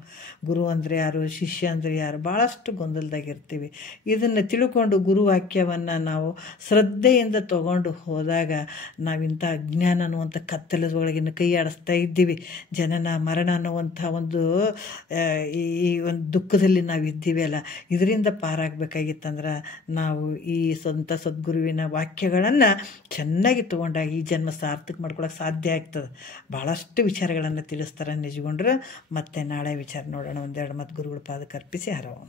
ಗುರು ಅಂದರೆ ಯಾರು, ಶಿಷ್ಯ ಅಂದರೆ ಯಾರು, ಭಾಳಷ್ಟು ಗೊಂದಲದಾಗಿರ್ತೀವಿ. ಇದನ್ನು ತಿಳ್ಕೊಂಡು ಗುರುವಾಕ್ಯವನ್ನು ನಾವು ಶ್ರದ್ಧೆಯಿಂದ ತಗೊಂಡು ಹೋದಾಗ ನಾವಿಂಥ ಅಜ್ಞಾನ ಅನ್ನುವಂಥ ಕತ್ತಲದೊಳಗಿನ ಕೈ ಆಡಿಸ್ತಾ ಇದ್ದೀವಿ. ಜನನ ಮರಣ ಅನ್ನುವಂಥ ಒಂದು ಈ ಒಂದು ದುಃಖದಲ್ಲಿ ನಾವು ಇದ್ದೀವಿ ಅಲ್ಲ. ಇದರಿಂದ ಪಾರಾಗಬೇಕಾಗಿತ್ತಂದ್ರೆ ನಾವು ಈ ಸ್ವಂತ ಸದ್ಗುರುವಿನ ವಾಕ್ಯಗಳನ್ನು ಚೆನ್ನಾಗಿ ತೊಗೊಂಡಾಗ ಈ ಜನ್ಮ ಸಾರ್ಥಕ ಮಾಡ್ಕೊಳಕ್ಕೆ ಸಾಧ್ಯ ಆಗ್ತದೆ. ಭಾಳಷ್ಟು ವಿಚಾರಗಳನ್ನು ತಿಳಿಸ್ತಾರೆ ನಿಜಗೊಂಡ್ರೆ. ಮತ್ತೆ ನಾಳೆ ವಿಚಾರ ನೋಡೋಣ. ಒಂದೆರಡು ಮತ್ತು ಗುರುಗಳ ಪಾದಕ್ಕೆ ಅರ್ಪಿಸಿ ಹರವು.